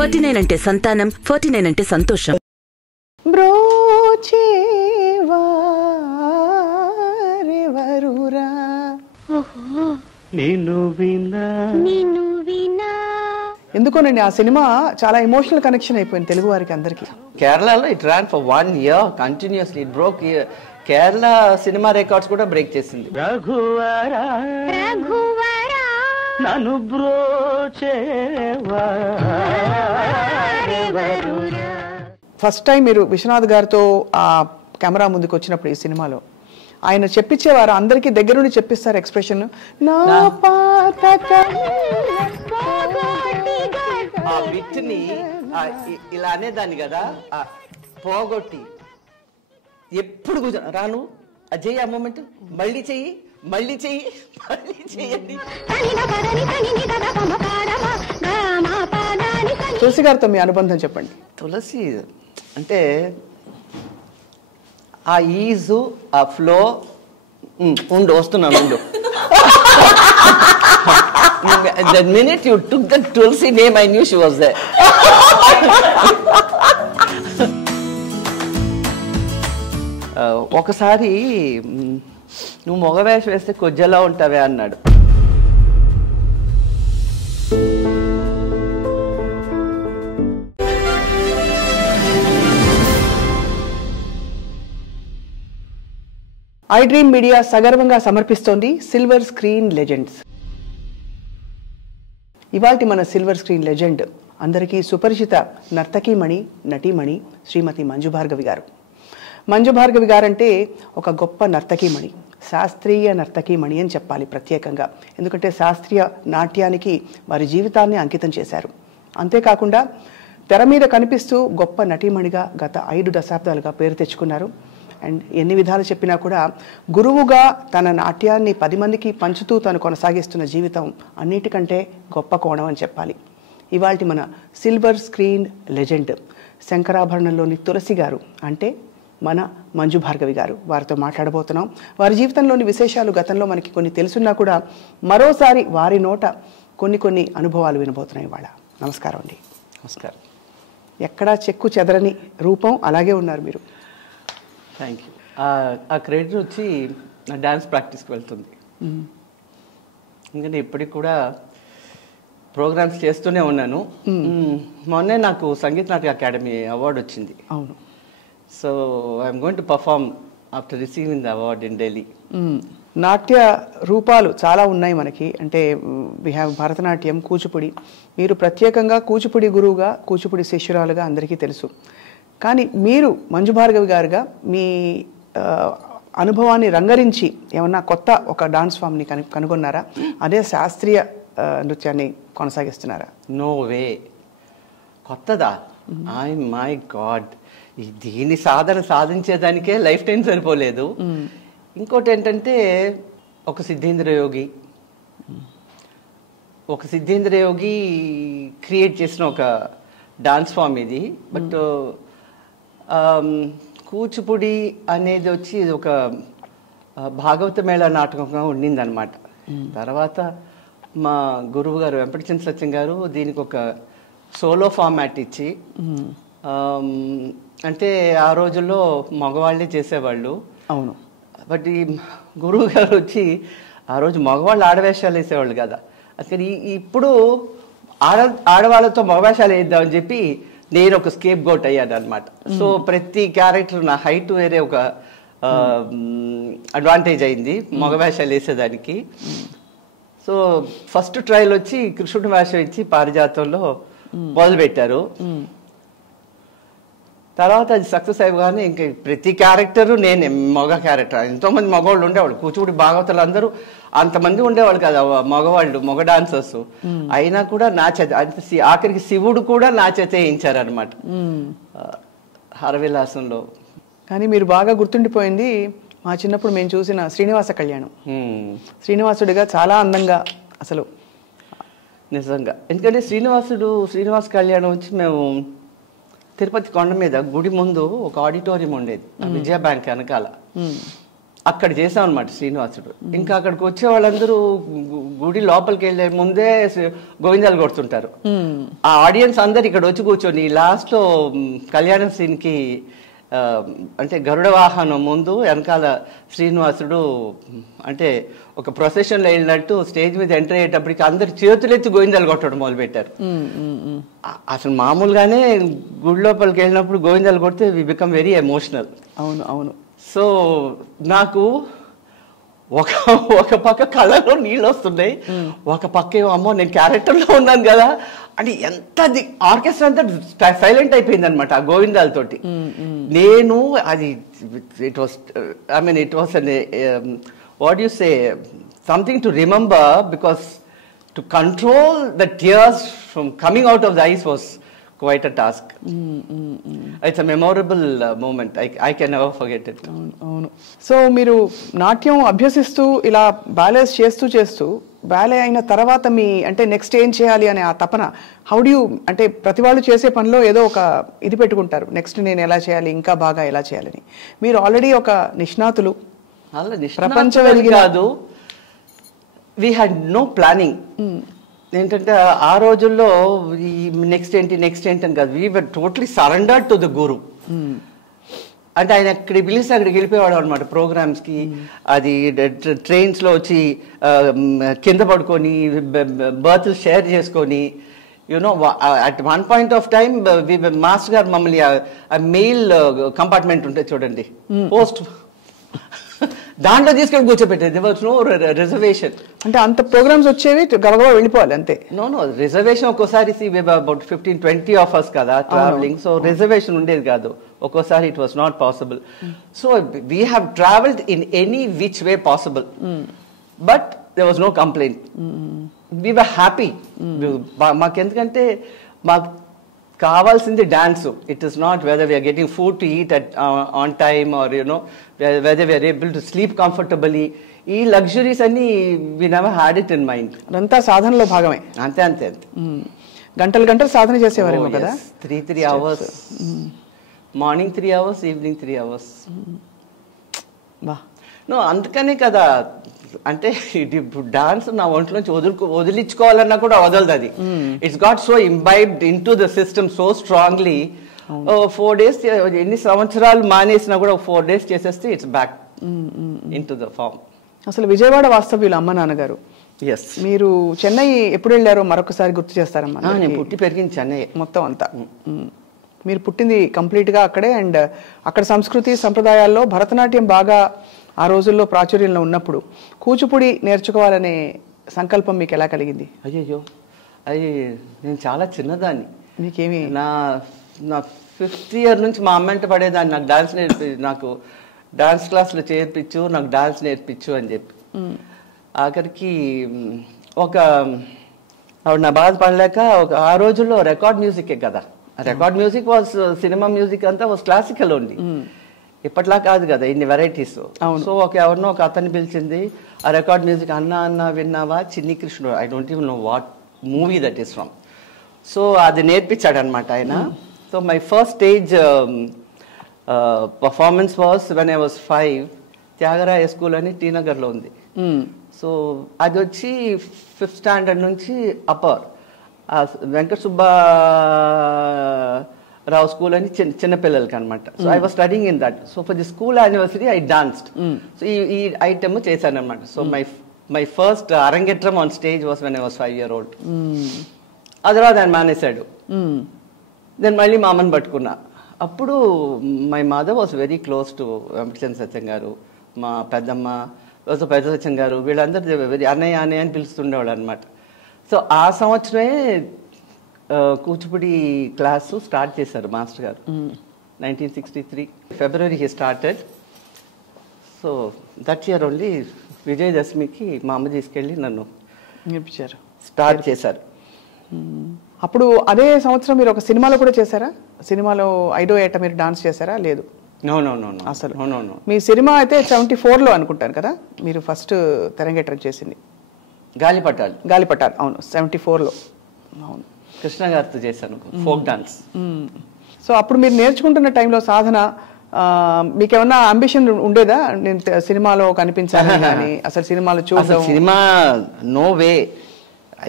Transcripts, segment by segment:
49 అంటే సంతానం, 49 అంటే సంతోషం. బ్రోచేవారెవరురా నిన్ను వినా ఎందుకోనండి ఆ సినిమా చాలా ఎమోషనల్ కనెక్షన్ అయిపోయింది తెలుగు వారికి అందరికి. కేరళలో it ran for 1 year continuously. It broke Kerala cinema records కూడా బ్రేక్ చేసింది. రఘువరా నన్ను బ్రోచేవారెవరురా. ఫస్ట్ టైం మీరు విశ్వనాథ్ గారితో ఆ కెమెరా ముందుకు వచ్చినప్పుడు ఈ సినిమాలో ఆయన చెప్పించేవారు, అందరికీ దగ్గర నుండి చెప్పిస్తారు ఎక్స్ప్రెషన్. నా ఆ బిట్ని ఇలా అనేదాన్ని కదా, పోగొట్టి ఎప్పుడు రాను అజయ్ ఆ మూమెంట్ మళ్ళీ చెయ్యి మళ్ళీ చెయ్యి మళ్ళీ చెయ్యండి. తులసి గారితో మీ అనుబంధం చెప్పండి. తులసి అంటే ఆ ఈజు ఆ ఫ్లో ఉండు వస్తున్నాను ఉండు. The minute you took the Tulsi name, I knew she was there. ఒకసారి నువ్వు మగవేషం వేస్తే కొజ్జలా ఉంటావే అన్నాడు. ఐ డ్రీమ్ మీడియా సగర్వంగా సమర్పిస్తోంది సిల్వర్ స్క్రీన్ లెజెండ్స్. ఇవాల్టి మన సిల్వర్ స్క్రీన్ లెజెండ్ అందరికీ సుపరిచిత నర్తకీమణి నటీమణి శ్రీమతి మంజు భార్గవి గారు. మంజు భార్గవి గారంటే ఒక గొప్ప నర్తకీమణి, శాస్త్రీయ నర్తకీమణి అని చెప్పాలి ప్రత్యేకంగా. ఎందుకంటే శాస్త్రీయ నాట్యానికి వారి జీవితాన్ని అంకితం చేశారు. అంతేకాకుండా తెర మీద కనిపిస్తూ గొప్ప నటీమణిగా గత 5 దశాబ్దాలుగా పేరు తెచ్చుకున్నారు. అండ్ ఎన్ని విధాలు చెప్పినా కూడా గురువుగా తన నాట్యాన్ని 10 మందికి పంచుతూ తను కొనసాగిస్తున్న జీవితం అన్నిటికంటే గొప్ప కోణం అని చెప్పాలి. ఇవాల్టి మన సిల్వర్ స్క్రీన్ లెజెండ్ శంకరాభరణంలోని తులసి గారు అంటే మన మంజు భార్గవి గారు. వారితో మాట్లాడబోతున్నాం. వారి జీవితంలోని విశేషాలు గతంలో మనకి కొన్ని తెలుసున్నా కూడా మరోసారి వారి నోట కొన్ని అనుభవాలు వినబోతున్నాయి ఇవాళ. నమస్కారం అండి. నమస్కారం. ఎక్కడా చెక్కు చెదరని రూపం, అలాగే ఉన్నారు మీరు. Thank you. ఆ క్రెడిట్ వచ్చి నా డ్యాన్స్ ప్రాక్టీస్కి వెళ్తుంది. ఎందుకంటే ఇప్పటికి కూడా ప్రోగ్రామ్స్ చేస్తూనే ఉన్నాను. మొన్నే నాకు సంగీత నాటక అకాడమీ అవార్డు వచ్చింది. అవును. So I'm going to perform after receiving the award in Delhi. నాట్య రూపాలు చాలా ఉన్నాయి మనకి. అంటే వి హ్యావ్ భరతనాట్యం, కూచిపూడి. మీరు ప్రత్యేకంగా కూచిపూడి గురువుగా, కూచిపూడి శిష్యురాలుగా అందరికీ తెలుసు. కానీ మీరు మంజు భార్గవి గారుగా మీ అనుభవాన్ని రంగరించి ఏమన్నా కొత్త ఒక డాన్స్ ఫామ్ని కనుగొన్నారా? అదే శాస్త్రీయ నృత్యాన్ని కొనసాగిస్తున్నారా? No way. కొత్తదా? ఐ మై గాడ్, దీని సాధించేదానికే లైఫ్ టైం సరిపోలేదు. ఇంకోటి ఏంటంటే ఒక సిద్ధేంద్ర యోగి క్రియేట్ చేసిన ఒక డాన్స్ ఫామ్ ఇది. బట్ కూచిపూడి అనేది వచ్చి ఇది ఒక భాగవత మేళ నాటకంగా ఉండిందనమాట. తర్వాత మా గురువు గారు వెంపటిచంద్ర సత్యం గారు దీనికి ఒక సోలో ఫార్మాట్ ఇచ్చి, అంటే ఆ రోజుల్లో మగవాళ్ళే చేసేవాళ్ళు. అవును. బట్ ఈ గురువు గారు వచ్చి ఆ రోజు మగవాళ్ళు ఆడవేషాలు వేసేవాళ్ళు కదా. అందుకని ఇప్పుడు ఆడవాళ్ళతో మగవేషాలు వేద్దామని చెప్పి నేను ఒక స్కేప్ గోట్ అయ్యాను అనమాట. సో ప్రతి క్యారెక్టర్ నా హైట్ వేరే ఒక అడ్వాంటేజ్ అయింది మగవేషాలు వేసేదానికి. సో ఫస్ట్ ట్రయల్ వచ్చి కృష్ణుడి వేషం ఇచ్చి పారిజాతంలో మొదలుపెట్టారు. తర్వాత అది సక్సెస్ అయ్యగానే ఇంకా ప్రతి క్యారెక్టరు నేను మగ క్యారెక్టర్. ఎంతోమంది మగవాళ్ళు ఉండేవాళ్ళు, కూచిపూడి భాగవతులు అందరూ అంతమంది ఉండేవాళ్ళు కదా మగవాళ్ళు, మగ డాన్సర్స్. అయినా కూడా నా చేత, ఆఖరికి శివుడు కూడా నా చేత వేయించారనమాట హరవిలాసంలో. కానీ మీరు బాగా గుర్తుండిపోయింది మా చిన్నప్పుడు మేము చూసిన శ్రీనివాస కళ్యాణం. శ్రీనివాసుడిగా చాలా అందంగా అసలు నిజంగా. ఎందుకంటే శ్రీనివాస కళ్యాణం వచ్చి మేము తిరుపతి కొండ మీద గుడి ముందు ఒక ఆడిటోరియం ఉండేది, విజయ బ్యాంక్ వెనకాల. అక్కడ చేసాం అనమాట శ్రీనివాసుడు. ఇంకా అక్కడికి వచ్చే వాళ్ళందరూ గుడి లోపలికి వెళ్ళే ముందే గోవిందాలు కొడుతుంటారు. ఆ ఆడియన్స్ అందరు ఇక్కడ వచ్చి కూర్చొని లాస్ట్ లో కళ్యాణం సీన్ కి అంటే గరుడ వాహనం ముందు వెనకాల శ్రీనివాసుడు అంటే ఒక ప్రొసెషన్ లో వెళ్ళినట్టు స్టేజ్ మీద ఎంటర్ అయ్యేటప్పటికి అందరు చేతులెత్తి గోవిందాలు కొట్టడం మొదలు పెట్టారు. అసలు మామూలుగానే గుడి లోపలికి వెళ్ళినప్పుడు గోవిందాలు కొడితే వి బికమ్ వెరీ ఎమోషనల్. అవును అవును. సో నాకు ఒక పక్క కళ్ళలో నీళ్ళు వస్తున్నాయి, ఒక పక్క ఏమో అమ్మో నేను క్యారెక్టర్ లో ఉన్నాను కదా అని ఎంత ఆర్కెస్ట్రా అంతా సైలెంట్ అయిపోయింది అనమాట ఆ గోవిందాలతోటి. నేను అది it was it was what you say something to remember because to control the tears from coming out of the ice was quite a task. It's a memorable moment. I can never forget it. అవును. So మీరు నాట్యం అభ్యసిస్తూ ఇలా balance చేస్తూ ballet అయిన తర్వాత మీ అంటే next ఏం చేయాలి అనే ఆ తపన హౌ డు యూ అంటే ప్రతి వాళ్ళు చేసే పనిలో ఏదో ఒక ఇది పెట్టుకుంటారు, నెక్స్ట్ నేను ఎలా చేయాలి, ఇంకా బాగా ఎలా చేయాలని. మీరు ఆల్రెడీ ఒక నిష్ణాతులు, ప్రపంచం కాదు, వీ హ్యాడ్ నో ప్లానింగ్. ఏంటంటే ఆ రోజుల్లో ఈ నెక్స్ట్ ఏంటి అని కాదు, we were totally surrendered to the guru. అంటే ఆయన ఎక్కడికి పిలిస్తే అక్కడికి వెళ్ళిపోయేవాడు అనమాట ప్రోగ్రామ్స్ కి. అది ట్రైన్స్ లో వచ్చి కింద పడుకొని బర్త్లు షేర్ చేసుకొని you know at one point of time master గారు మమ్మల్ని మెయిల్ కంపార్ట్మెంట్ ఉంటుంది చూడండి, పోస్ట్ దాంట్లో తీసుకెళ్ళి కూర్చోబెట్టేది. No reservation. అంటే అంత ప్రోగ్రామ్స్ వచ్చేవి గబగబా వెళ్ళిపోవాలి అంతే. నో రిజర్వేషన్ ఒక్కోసారి అబౌట్ 15-20 ఆఫ్ అస్ కదా ట్రావెలింగ్, సో రిజర్వేషన్ ఉండేది కాదు ఒక్కోసారి. It was not possible. So we have travelled in any which way possible, but there was no complaint. We were happy. మాకెందుకంటే మాకు కావాల్సింది dance. It is not whether we are getting food to eat at on time or you know whether we are able to sleep comfortably. ఈ luxuries అన్ని we never had it in mind. అదంతా సాధనలో భాగమే. అంతే గంటలు సాధన చేసేవారేమో కదా. 3 hours morning, 3 hours evening, 3 hours. No అందుకనే కదా అంటే ఇప్పుడు డాన్స్ నా ఒంట్లోంచి వదిలించుకోవాలన్నా కూడా వదలదు అది. It's got so imbibed into the system so strongly. 4 days ఎన్ని సంవత్సరాలు మానేసినా కూడా 4 days చేసేస్తే it's back into the form. అసలు విజయవాడ వాస్తవ్యులు అమ్మ నాన్నగారు. ఎస్. మీరు చెన్నై ఎప్పుడు వెళ్ళారో మరొకసారి గుర్తు చేస్తారమ్మా. నేను పుట్టి పెరిగింది చెన్నై మొత్తం అంతా. మీరు పుట్టింది కంప్లీట్ గా అక్కడే. అండ్ అక్కడ సంస్కృతి సంప్రదాయాల్లో భరతనాట్యం బాగా ఆ రోజుల్లో ప్రాచుర్యంలో ఉన్నప్పుడు కూచిపూడి నేర్చుకోవాలనే సంకల్పం మీకు ఎలా కలిగింది? అయ్యో అది నేను చాలా చిన్నదాన్ని. మీకేమి నా 5th year నుంచి మా అమ్మంట పడేదాన్ని, నాకు డాన్స్ నాకు డాన్స్ క్లాస్లో చేర్పించు, నాకు డాన్స్ నేర్పించు అని చెప్పి. ఆఖరికి ఒక ఆవిడ నా బాధ పడలేక ఆ రోజుల్లో రికార్డ్ మ్యూజికే కదా, record music was cinema music అంతా వాజ్ క్లాసికల్ ఓన్లీ. ఇప్పట్లా కాదు కదా ఇన్ని వెరైటీస్. సో ఎవరినో ఒక అతన్ని పిలిచింది, ఆ రికార్డ్ మ్యూజిక్ అన్న విన్నావా చిన్ని కృష్ణుడు, I don't even know what movie that is from. So అది నేర్పించాడు అనమాట ఆయన. So my first stage performance was when I was 5. Thyagaraya school అని టీ నగర్లో ఉంది. సో అది వచ్చి 5th standard నుంచి అప్పర్ వెంకట సుబ్బారావు స్కూల్ అని చిన్నపిల్లలకి అనమాట. So I was studying in that. So for the school anniversary I danced. So ఈ ఐటమ్ చేశాను అనమాట. సో మై ఫస్ట్ అరంగేట్రం on stage was when I was 5 year old. ఆ తర్వాత ఆయన మానేశాడు. నేను మళ్ళీ మా అమ్మని పట్టుకున్నా. అప్పుడు my mother was very close to Venkatachandra Satyam garu, మా పెద్దమ్మ పెద్ద సత్యం గారు, వీళ్ళందరూ వెరీ అన్నయ్య అని పిలుస్తుండేవాళ్ళు అనమాట. సో ఆ సంవత్సరమే కూచిపూడి క్లాసు స్టార్ట్ చేశారు master garu. 1963 February he started. So that year only విజయదశమికి మా అమ్మ తీసుకెళ్ళి నన్ను నేర్పించారు, స్టార్ట్ చేశారు. అప్పుడు అదే సంవత్సరం మీరు ఒక సినిమాలో కూడా చేశారా? సినిమాలో 5వ ఏట మీరు డాన్స్ చేశారా? లేదు. నో అసలు నో. మీ సినిమా అయితే 74లో అనుకుంటాను కదా మీరు ఫస్ట్ తెరంగేట్రం చేసింది. గాలిపటాలు. అవును 74లో. అవును, కృష్ణ గారితో చేశాను ఫోక్ డాన్స్. సో అప్పుడు మీరు నేర్చుకుంటున్న టైంలో సాధన మీకేమన్నా అంబిషన్ ఉండేదా నేను సినిమాలో కనిపించాలని కానీ అసలు సినిమాలో అసలు చూడడం? Cinema no way.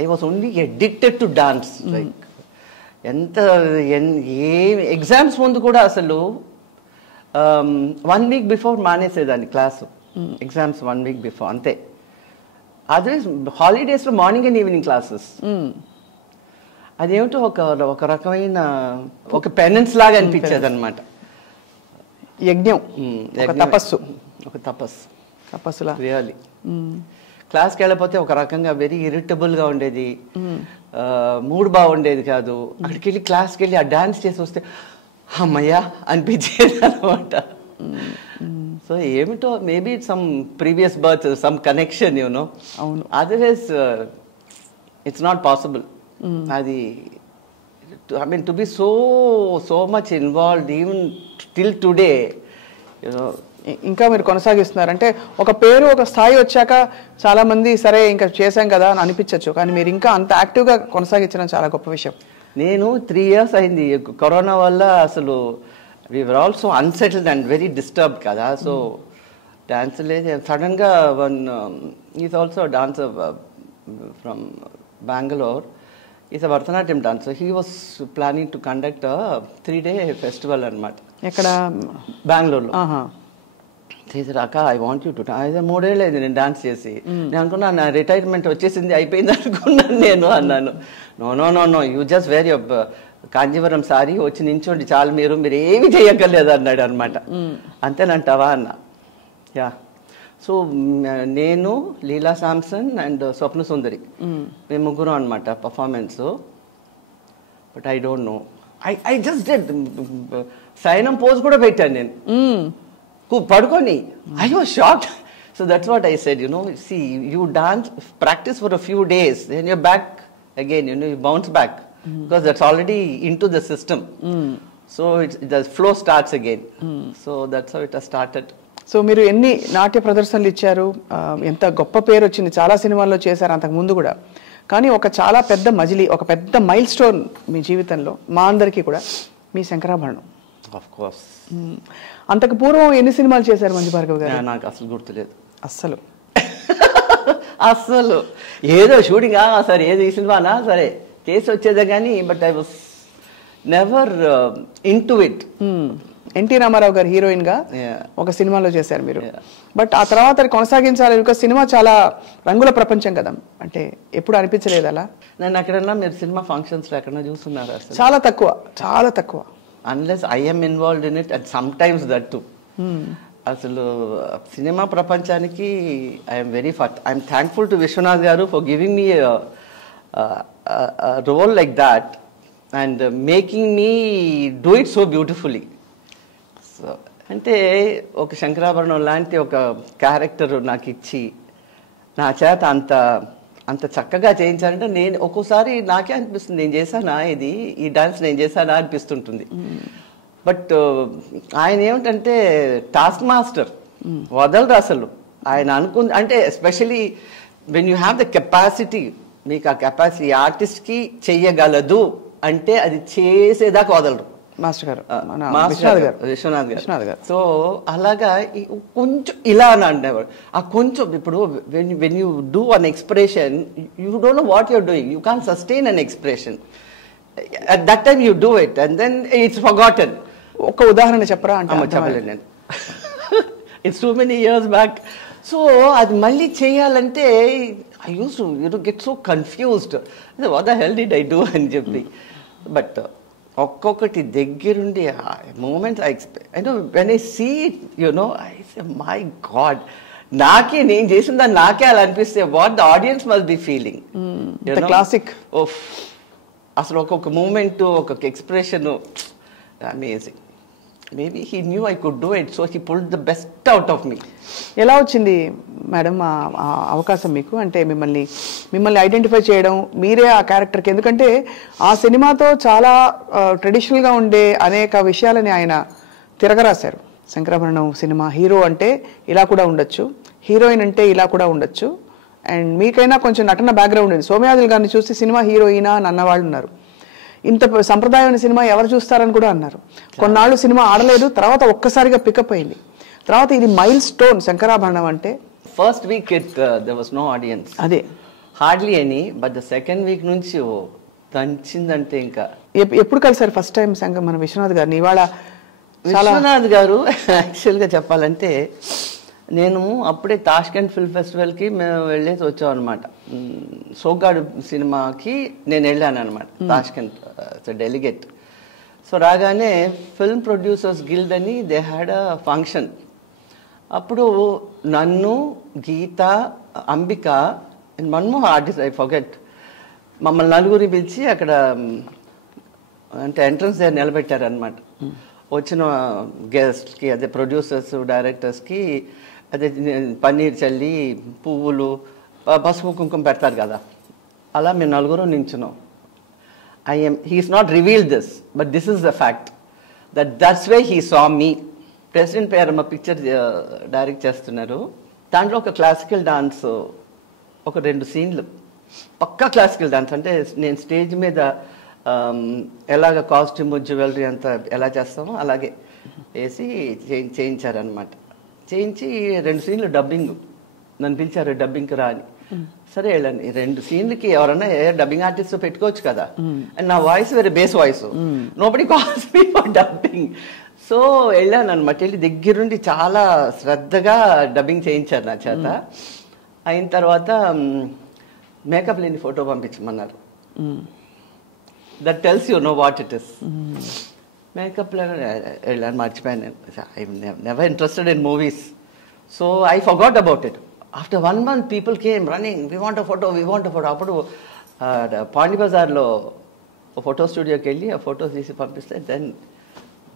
I was only addicted to dance. Like ఎంత ఏ ఎగ్జామ్స్ ముందు కూడా అసలు 1 week బిఫోర్ మానేసేదాన్ని క్లాసు. ఎగ్జామ్స్ 1 week బిఫోర్ అంతే. అదే హాలిడేస్లో మార్నింగ్ అండ్ ఈవినింగ్ క్లాసెస్. అదేమిటో ఒక రకమైన ఒక పెనెన్స్ లాగా అనిపించేది అనమాట. యజ్ఞం, ఒక తపస్సు, ఒక తపస్సులా రియల్లీ. క్లాస్కి వెళ్ళకపోతే ఒక రకంగా వెరీ ఇరిటబుల్గా ఉండేది, మూడ్ బాగుండేది కాదు. అక్కడికి వెళ్ళి క్లాస్కి వెళ్ళి ఆ డాన్స్ చేసి వస్తే అమ్మయ్యా అనిపించేది అనమాట. సో ఏమిటో maybe some previous birth, some connection you know. అవును. Otherwise it's not possible. అది I mean to be so much involved even till today you know. ఇంకా మీరు కొనసాగిస్తున్నారు అంటే ఒక పేరు ఒక స్థాయి వచ్చాక చాలా మంది సరే ఇంకా చేశాం కదా అని అనిపించవచ్చు, కానీ మీరు ఇంకా అంత యాక్టివ్గా కొనసాగించడం చాలా గొప్ప విషయం. నేను 3 years అయింది కరోనా వల్ల. అసలు we were also unsettled and very disturbed కదా. సో డాన్స్ లేదు. సడన్గా one is also dancer from Bengaluru. Is a Bharatanatyam dancer. He was planning to conduct 3-day festival అనమాట. ఎక్కడ? బెంగళూరులో. చేసిరాక ఐ వాంట్ యూ టు. అయితే 3 ఏళ్ళు అయింది నేను డాన్స్ చేసి. నేను అనుకున్నా నా రిటైర్మెంట్ వచ్చేసింది, అయిపోయింది అనుకున్నాను నేను. అన్నాను no you just wear your Kanjeevaram sari వచ్చి నించోండి చాలు, మీరు ఏమి చేయక్కర్లేదు అన్నాడు అనమాట. అంతేనంటావా అన్న. యా. సో నేను, లీలా శాంసన్ అండ్ స్వప్న సుందరి, మేము ముగ్గురం అనమాట performance. But I don't know, I just dead. సైనం పోజ్ కూడా పెట్టాను నేను పడుకొని. I was shocked. So that's what I said, see, you dance, practice for a few days, then you're back again, you bounce back, because that's already into the system. So the flow starts again. So that's how it has started. So మీరు ఎన్ని నాట్య ప్రదర్శనలు ఇచ్చారు, ఎంత గొప్ప పేరు వచ్చింది, చాలా సినిమాల్లో చేశారు అంతకు ముందు కూడా. కానీ ఒక చాలా పెద్ద మజిలీ, ఒక పెద్ద మైల్ స్టోన్ మీ జీవితంలో, మా అందరికీ కూడా, మీ శంకరాభరణం. Of course. అంతకు పూర్వం ఎన్ని సినిమాలు చేశారు మంజు భార్గవ్ గారు? నాకు అసలు గుర్తులేదు అస్సలు. ఏదో షూటింగ్ సరే, ఏది ఈ సినిమానా సరే చేసి వచ్చేదే కానీ, but I was never into it. NT Rama Rao గారు హీరోయిన్ గా ఒక సినిమాలో చేశారు మీరు. బట్ ఆ తర్వాత అది కొనసాగించాలి, బికాస్ సినిమా చాలా రంగుల ప్రపంచం కదా. అంటే ఎప్పుడు అనిపించలేదు అలా? నన్ను ఎక్కడన్నా మీరు సినిమా ఫంక్షన్స్ లో ఎక్కడన్నా చూస్తున్నారా? చాలా తక్కువ. Unless I am involved in it, and sometimes that too. అసలు సినిమా ప్రపంచానికి I'm very I'm thankful to Viswanath garu for giving me role like that and making me do it so beautifully. So అంటే ఒక శంకరాభరణం లాంటి ఒక క్యారెక్టర్ నాకు ఇచ్చి నా చేత అంత చక్కగా చేయించాలంటే నేను ఒక్కోసారి నాకే అనిపిస్తుంది, నేను చేశానా ఈ డాన్స్ నేను చేశానా అనిపిస్తుంటుంది. బట్ ఆయన ఏమిటంటే టాస్క్ మాస్టర్, వదలరు అసలు. ఆయన అంటే especially when you have the capacity, మీకు ఆ కెపాసిటీ ఆర్టిస్ట్కి చెయ్యగలదు అంటే అది చేసేదాకా వదలరు. విశ్వనాథ్ గారు. సో అలాగా కొంచెం ఇలా అని అంటేవాడు. ఆ కొంచెం ఇప్పుడు when you do an expression, you don't know what you're doing, you can sustain an expression. At that time you do it and then it's forgotten. ఒక ఉదాహరణ చెప్పరా? చెప్పలేదు నేను, it's too many years back. So అది మళ్ళీ చేయాలంటే I used to get so confused, what the hell did I do అని చెప్పి. బట్ ఒక్కొక్కటి దగ్గరుండి moments when I see it I say my God, నేను చేసిన దాన్ని నాకే అలా అనిపిస్తే what the audience must be feeling. Classic. అసలు ఒక్కొక్క మూమెంట్, ఒక్కొక్క expression amazing. Maybe he knew I could do it, so he pulled the best out of me. ఎలా వచ్చింది మేడం ఆ అవకాశం మీకు? అంటే మిమ్మల్ని ఐడెంటిఫై చేయడం, మీరే ఆ క్యారెక్టర్కి, ఎందుకంటే ఆ సినిమాతో చాలా ట్రెడిషనల్గా ఉండే అనేక విషయాలని ఆయన తిరగరాశారు. శంకరాభరణం సినిమా హీరో అంటే ఇలా కూడా ఉండొచ్చు, హీరోయిన్ అంటే ఇలా కూడా ఉండొచ్చు. అండ్ మీకైనా కొంచెం నటన బ్యాక్గ్రౌండ్ ఉంది. సోమయాజుల్ గారిని చూసి సినిమా హీరోయినా అని అన్నవాళ్ళు ఉన్నారు. ఇంత సంప్రదాయమైన సినిమా ఎవరు చూస్తారని కూడా అన్నారు. కొన్నాళ్ళు సినిమా ఆడలేదు, తర్వాత ఒక్కసారిగా పికప్ అయింది. తర్వాత ఇది మైల్ స్టోన్ శంకరాభరణం అంటే. First week there was no audience, అదే hardly any, but the second week నుంచి దంచిందంటే ఇంకా. ఎప్పుడు కలిసారు ఫస్ట్ టైం మన విశ్వనాథ్ గారిని? ఇవాళ విశ్వనాథ్ గారు యాక్చువల్గా చెప్పాలంటే నేను అప్పుడే తాష్కెంట్ ఫిల్మ్ ఫెస్టివల్కి మేము వెళ్ళేసి వచ్చాం అనమాట. సోగ్గాడు సినిమాకి నేను వెళ్ళాను అనమాట, తాష్కెంట్ డెలిగేట్. సో రాగానే ఫిల్మ్ ప్రొడ్యూసర్స్ గిల్డ్ అని దే హ్యాడ్ అ ఫంక్షన్. అప్పుడు నన్ను, Geetha, Ambika and Manmohan artist, I forget, మమ్మల్ని నలుగురిని పిలిచి అక్కడ అంటే ఎంట్రన్స్ దగ్గర నిలబెట్టారనమాట. వచ్చిన గెస్ట్కి, అదే ప్రొడ్యూసర్స్, డైరెక్టర్స్కి అదే పన్నీర్ చల్లి పువ్వులు, పసుపు కుంకుమ పెడతారు కదా, అలా మేము నలుగురు నించున్నాం. He's not revealed this, but this is the fact that's way he saw me. President Peramma picture direct చేస్తున్నారు. దాంట్లో ఒక క్లాసికల్ డాన్స్, ఒక 2 సీన్లు పక్కా క్లాసికల్ డాన్స్. అంటే నేను స్టేజ్ మీద ఎలాగ కాస్ట్యూమ్, జ్యువెలరీ అంతా ఎలా చేస్తామో అలాగే వేసి చేయించారనమాట. చేయించి 2 సీన్లు డబ్బింగ్, నన్ను పిలిచారు డబ్బింగ్కి రా అని. సరే వెళ్ళండి. 2 సీన్లకి ఎవరన్నా డబ్బింగ్ ఆర్టిస్ట్ పెట్టుకోవచ్చు కదా, అండ్ నా voice very base voice, nobody calls me for dubbing. So వెళ్ళాను అనమాట. వెళ్ళి దగ్గరుండి చాలా శ్రద్ధగా డబ్బింగ్ చేయించారు నా చేత. అయిన తర్వాత మేకప్ లేని ఫోటో పంపించమన్నారు. That tells you know what it is. Makeup వెళ్ళాను, మర్చిపోయాను. I never interested in movies, so I forgot about it. After 1 month people came running, we want a photo, we want a photo. అప్పుడు పాండి బజార్లో photo స్టూడియోకి వెళ్ళి ఆ photos తీసి పంపిస్తే then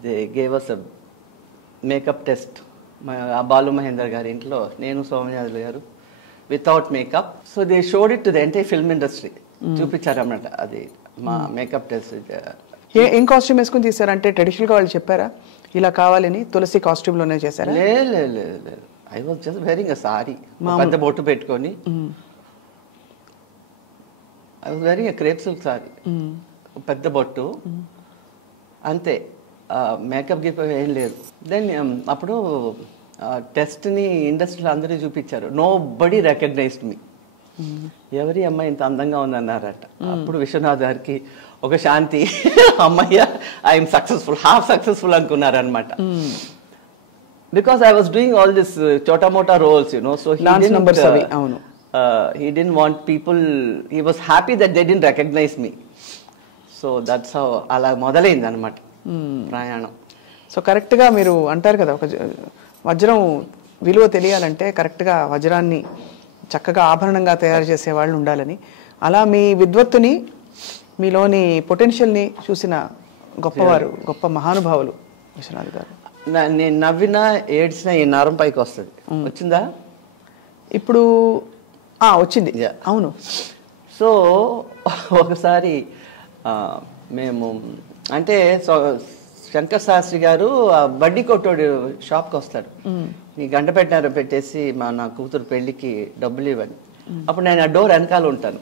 they gave us a makeup test. Balu Mahendar గారి ఇంట్లో నేను, Somayajulu garu, without makeup. So they showed it to the entire film industry. చూపించారన్నమాట అది మా మేకప్ టెస్ట్. ఏం కాస్ట్యూమ్ వేసుకుని తీసారంటే ట్రెడిషనల్గా వాళ్ళు చెప్పారా ఇలా కావాలని? తులసి కాస్ట్యూమ్లోనే చేశారా? లేదు, I was just wearing a sorry, పెద్ద బొట్టు పెట్టుకొని. I was wearing a crepe silk sorry, పెద్ద బొట్టు, అంతే. మేకప్ గిప్ ఏం లేదు. దెన్ అప్పుడు టెస్ట్ని ఇండస్ట్రీలో అందరూ చూపించారు. Nobody recognised me. ఎవరి అమ్మాయి ఇంత అందంగా ఉందన్నారట. అప్పుడు విశ్వనాథ్ గారికి ఒక శాంతి, అమ్మయ్య ఐఎమ్ సక్సెస్ఫుల్, హాఫ్ సక్సెస్ఫుల్ అనుకున్నారనమాట. Because I was doing all this చోటా మోటా roles, you know. So he didn't want people, he was happy that they didn't recognize me. So that's how అలా మొదలైంది అనమాట ప్రయాణం. సో కరెక్ట్గా మీరు అంటారు కదా, ఒక వజ్రం విలువ తెలియాలంటే కరెక్ట్గా వజ్రాన్ని చక్కగా ఆభరణంగా తయారు చేసే వాళ్ళు ఉండాలని. అలా మీ విద్వత్తుని, మీలోని పొటెన్షియల్ని చూసిన గొప్పవారు, గొప్ప మహానుభావులు విశ్వనాథ్ గారు. నేను నవ్వినా ఏడ్చినా ఈ నరం పైకి వస్తుంది. వచ్చిందా ఇప్పుడు? వచ్చింది. అవును. సో ఒకసారి మేము అంటే శంకర్ శాస్త్రి గారు బడ్డీ కొట్టోడు షాప్కి వస్తాడు. నీ గంట పెట్టేసి నా కూతురు పెళ్ళికి డబ్బులు ఇవ్వండి. అప్పుడు నేను ఆ డోర్ వెనకాల ఉంటాను,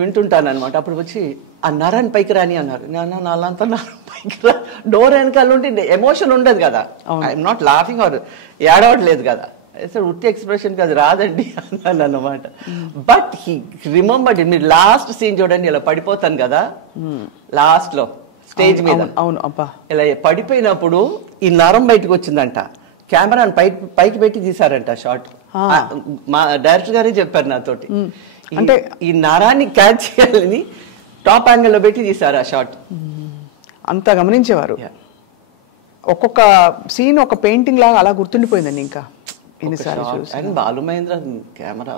వింటుంటాను అనమాట. అప్పుడు వచ్చి ఆ నరాన్ని పైకి రాని అన్నారు. నాలంతా నరం పైకి రా, డోర్ వెనకాల ఉంటే ఎమోషన్ ఉండదు కదా, ఐఎమ్ నాట్ లాఫింగ్ ఆర్ ఏడవట్లేదు కదా, ఉట్టి ఎక్స్ప్రెషన్ అది రాదండి అన్నాను అన్నమాట. But he remembered. మీరు లాస్ట్ సీన్ చూడండి, ఇలా పడిపోతాను కదా లాస్ట్ లో స్టేజ్ మీద. అవును అబ్బా. ఇలా పడిపోయినప్పుడు ఈ నరం బయటకు వచ్చిందంట. కెమెరాని పైకి పెట్టి తీసారంట షాట్. మా డైరెక్టర్ గారే చెప్పారు నాతోటి, అంటే ఈ నరాన్ని క్యాచ్ చేయాలని టాప్ యాంగిల్ లో పెట్టి తీసారు ఆ షాట్. అంత గమనించేవారు. ఒక్కొక్క సీన్ ఒక పెయింటింగ్ లాగా అలా గుర్తుండిపోయిందండి. ఇంకా and Balu Mahendra camera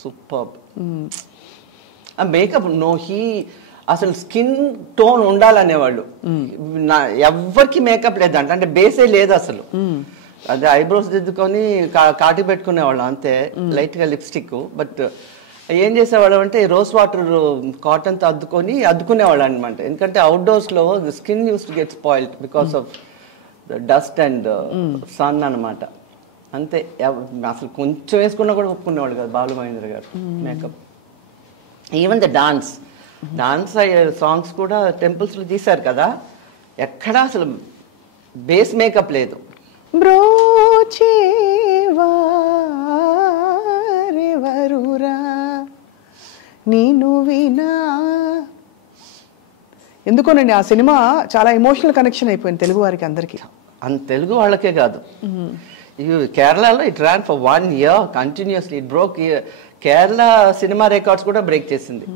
super. Makeup no, he అసలు స్కిన్ టోన్ ఉండాలనేవాళ్ళు. ఎవరికి మేకప్ లేదంట, అంటే బేసే లేదు అసలు. అదే ఐబ్రోస్ దిద్దుకొని కాటి పెట్టుకునేవాళ్ళం అంతే, లైట్ గా లిప్స్టిక్. బట్ ఏం చేసేవాళ్ళం అంటే రోజ్ వాటర్ కాటన్ తో అద్దుకునేవాళ్ళు అనమాట. ఎందుకంటే అవుట్డోర్స్ లో skin used to get spoiled because of the dust and sun అనమాట. అంతే. అసలు కొంచెం వేసుకున్నా కూడా ఒప్పుకునేవాళ్ళు కదా బాలు మహేంద్ర గారు makeup. Even the dance, dance songs కూడా టెంపుల్స్లో తీశారు కదా, ఎక్కడా అసలు బేస్ మేకప్ లేదు. బ్రోచేవారెవరురా నేను వినా. ఎందుకోనండి ఆ సినిమా చాలా ఎమోషనల్ కనెక్షన్ అయిపోయింది తెలుగు వారికి అందరికీ. అంత తెలుగు వాళ్ళకే కాదు, కేరళలో it ran for 1 year continuously. It broke Kerala cinema records కూడా బ్రేక్ చేసింది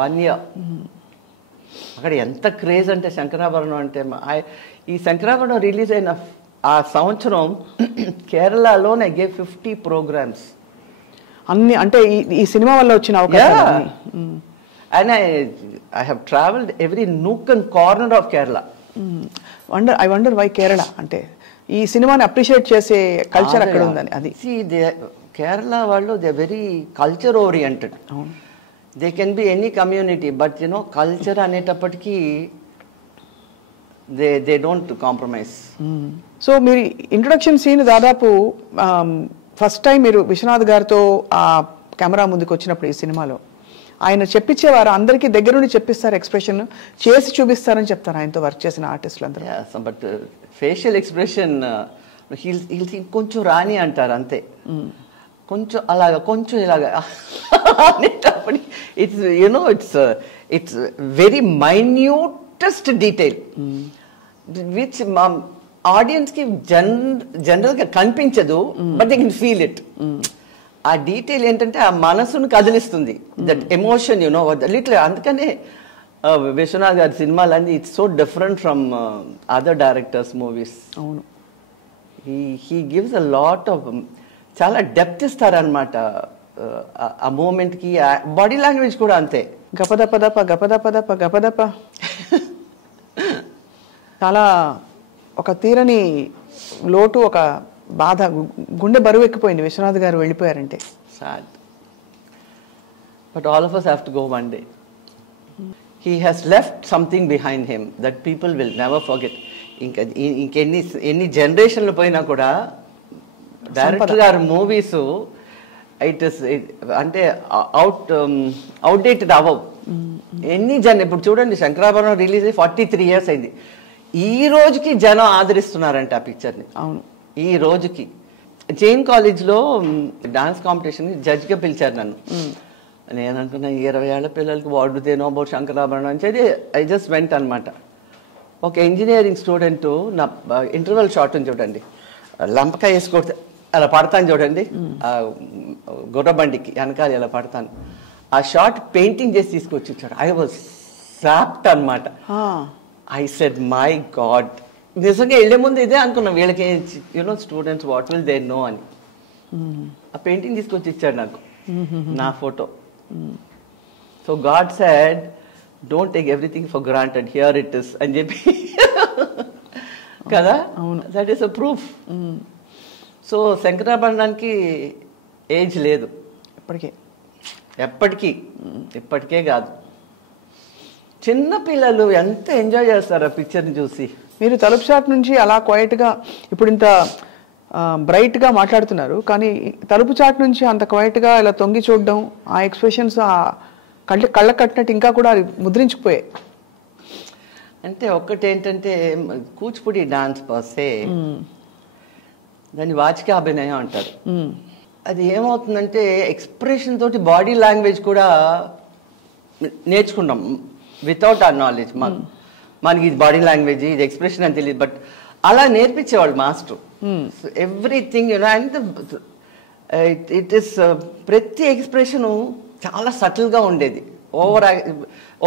1 year. అక్కడ ఎంత క్రేజ్ అంటే శంకరాభరణం అంటే, ఈ శంకరాభరణం రిలీజ్ అయిన ఆ సంవత్సరం కేరళలోనే గేవ్ 50 programs అన్ని. అంటే ఈ సినిమా వల్ల వచ్చిన అవకాశం. And I have travelled every nook and corner of Kerala. I wonder why Kerala అంటే ఈ సినిమాని అప్రిషియేట్ చేసే కల్చర్ అక్కడ ఉందని. అది కేరళ వాళ్ళు they very culture oriented. They can be any community, but you know culture అనేటప్పటికీ దే డోంట్ కాంప్రమైజ్. సో మీరు ఇంట్రొడక్షన్ సీన్ దాదాపు ఫస్ట్ టైం మీరు విశ్వనాథ్ గారితో ఆ కెమెరా ముందుకు వచ్చినప్పుడు ఈ సినిమాలో ఆయన చెప్పించేవారు, అందరికీ దగ్గర నుండి చెప్పిస్తారు, ఎక్స్ప్రెషన్ చేసి చూపిస్తారని చెప్తారు ఆయనతో వర్క్ చేసిన ఆర్టిస్టులు అందరూ. బట్ ఫేషియల్ ఎక్స్ప్రెషన్ కొంచెం రాని అంటారు అంతే, కొంచెం అలాగా కొంచెం ఇలాగా అనేటప్పుడు it's you know it's very minutest detail which audience కి జనరల్ గా కనిపించదు, but they can feel it. ఆ డీటెయిల్ ఏంటంటే ఆ మనసును కదిలిస్తుంది, దట్ ఎమోషన్ యునో లిటిల్. అందుకనే విశ్వనాథ్ గారి సినిమాలన్నీ it's so different from other directors movies. అవును, he gives a lot of, చాలా డెప్త్ ఇస్తారనమాట ఆ మూమెంట్కి. బాడీ లాంగ్వేజ్ కూడా అంతే, గపదపదప గపదపదప గపదప. చాలా ఒక తీరని లోటు, ఒక బాధ, గుండె బరువు ఎక్కిపోయింది విశ్వనాథ్ గారు వెళ్ళిపోయారంటే. Sad, but all of us have to go one day. He has left something behind him that people will never forget. ఇంకెన్ని జనరేషన్లు పోయినా కూడా డైరెక్టర్ గారి మూవీస్ అంటే అవుట్డేటెడ్ అవ్వవు. ఇప్పుడు చూడండి, శంకరాభరణం రిలీజ్ అయ్యి 43 years అయింది. ఈ రోజుకి జనం ఆదరిస్తున్నారంట ఆ పిక్చర్ని. అవును, ఈ రోజుకి. జైన్ కాలేజ్లో డాన్స్ కాంపిటీషన్ జడ్జ్గా పిలిచారు నన్ను. నేను అనుకున్నా 20 ఏళ్ల పిల్లలకి what they know about Shankarabharanam అని చెప్పి ఐ జస్ట్ వెంట్ అనమాట. ఒక ఇంజనీరింగ్ స్టూడెంట్ నా ఇంటర్వెల్ షాట్ అని చూడండి, లంపకాయ వేసుకొడితే అలా పడతాను చూడండి, గుర్రబండికి వెనకాల ఇలా పడతాను. ఆ షాట్ పెయింటింగ్ చేసి తీసుకొచ్చి ఇచ్చాడు. ఐ వాజ్ సాప్ట్ అనమాట. ఐ సెడ్ మై గాడ్, నిజంగా వెళ్ళే ముందు ఇదే అనుకున్నాం, వీళ్ళకి you know students what will they know అని. ఆ పెయింటింగ్ తీసుకొచ్చి ఇచ్చాడు నాకు, నా photo. So God said don't take everything for granted, here it is అని చెప్పి కదా. That is a proof. So శంకరాభరణానికి ఏజ్ లేదు ఎప్పటికీ కాదు. చిన్న పిల్లలు ఎంత ఎంజాయ్ చేస్తారు ఆ పిక్చర్ని చూసి. మీరు తలుపు షాట్ నుంచి అలా క్వైట్గా ఇప్పుడు ఇంత బ్రైట్గా మాట్లాడుతున్నారు, కానీ తలుపు చాట్ నుంచి అంత క్వైట్గా ఇలా తొంగి చూడడం, ఆ ఎక్స్ప్రెషన్స్ కళ్ళ కట్టినట్టు ఇంకా కూడా ముద్రించుకుపోయాయి. అంటే ఒక్కటేంటంటే కూచిపూడి డాన్స్ పర్సే దాన్ని వాచిక అభినయం అంటారు. అది ఏమవుతుందంటే ఎక్స్ప్రెషన్ తోటి బాడీ లాంగ్వేజ్ కూడా నేర్చుకున్నాం వితౌట్ ఆ నాలెడ్జ్. మనకి ఇది బాడీ లాంగ్వేజ్, ఇది ఎక్స్ప్రెషన్ అని తెలియదు, బట్ అలా నేర్పించేవాళ్ళు master. Everything you know. And it is ప్రతి ఎక్స్ప్రెషను చాలా సటిల్గా ఉండేది,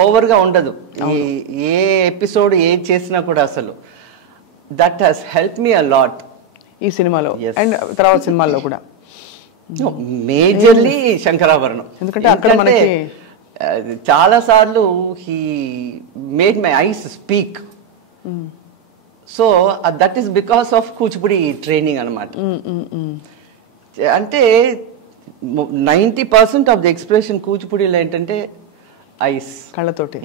ఓవర్గా ఉండదు. ఏ ఎపిసోడ్ ఏది చేసినా కూడా అసలు that has help me a lot ఈ సినిమాలో అండ్ తర్వాత సినిమాల్లో కూడా. మేజర్లీ శంకరాభరణం, ఎందుకంటే అక్కడ మనకి చాలా సార్లు he made my eyes speak. So that is because of Kuchipudi training అనమాట. అంటే 90% ఆఫ్ ది ఎక్స్ప్రెషన్ కూచిపూడిలో ఏంటంటే ఐస్, కళ్ళతోటి.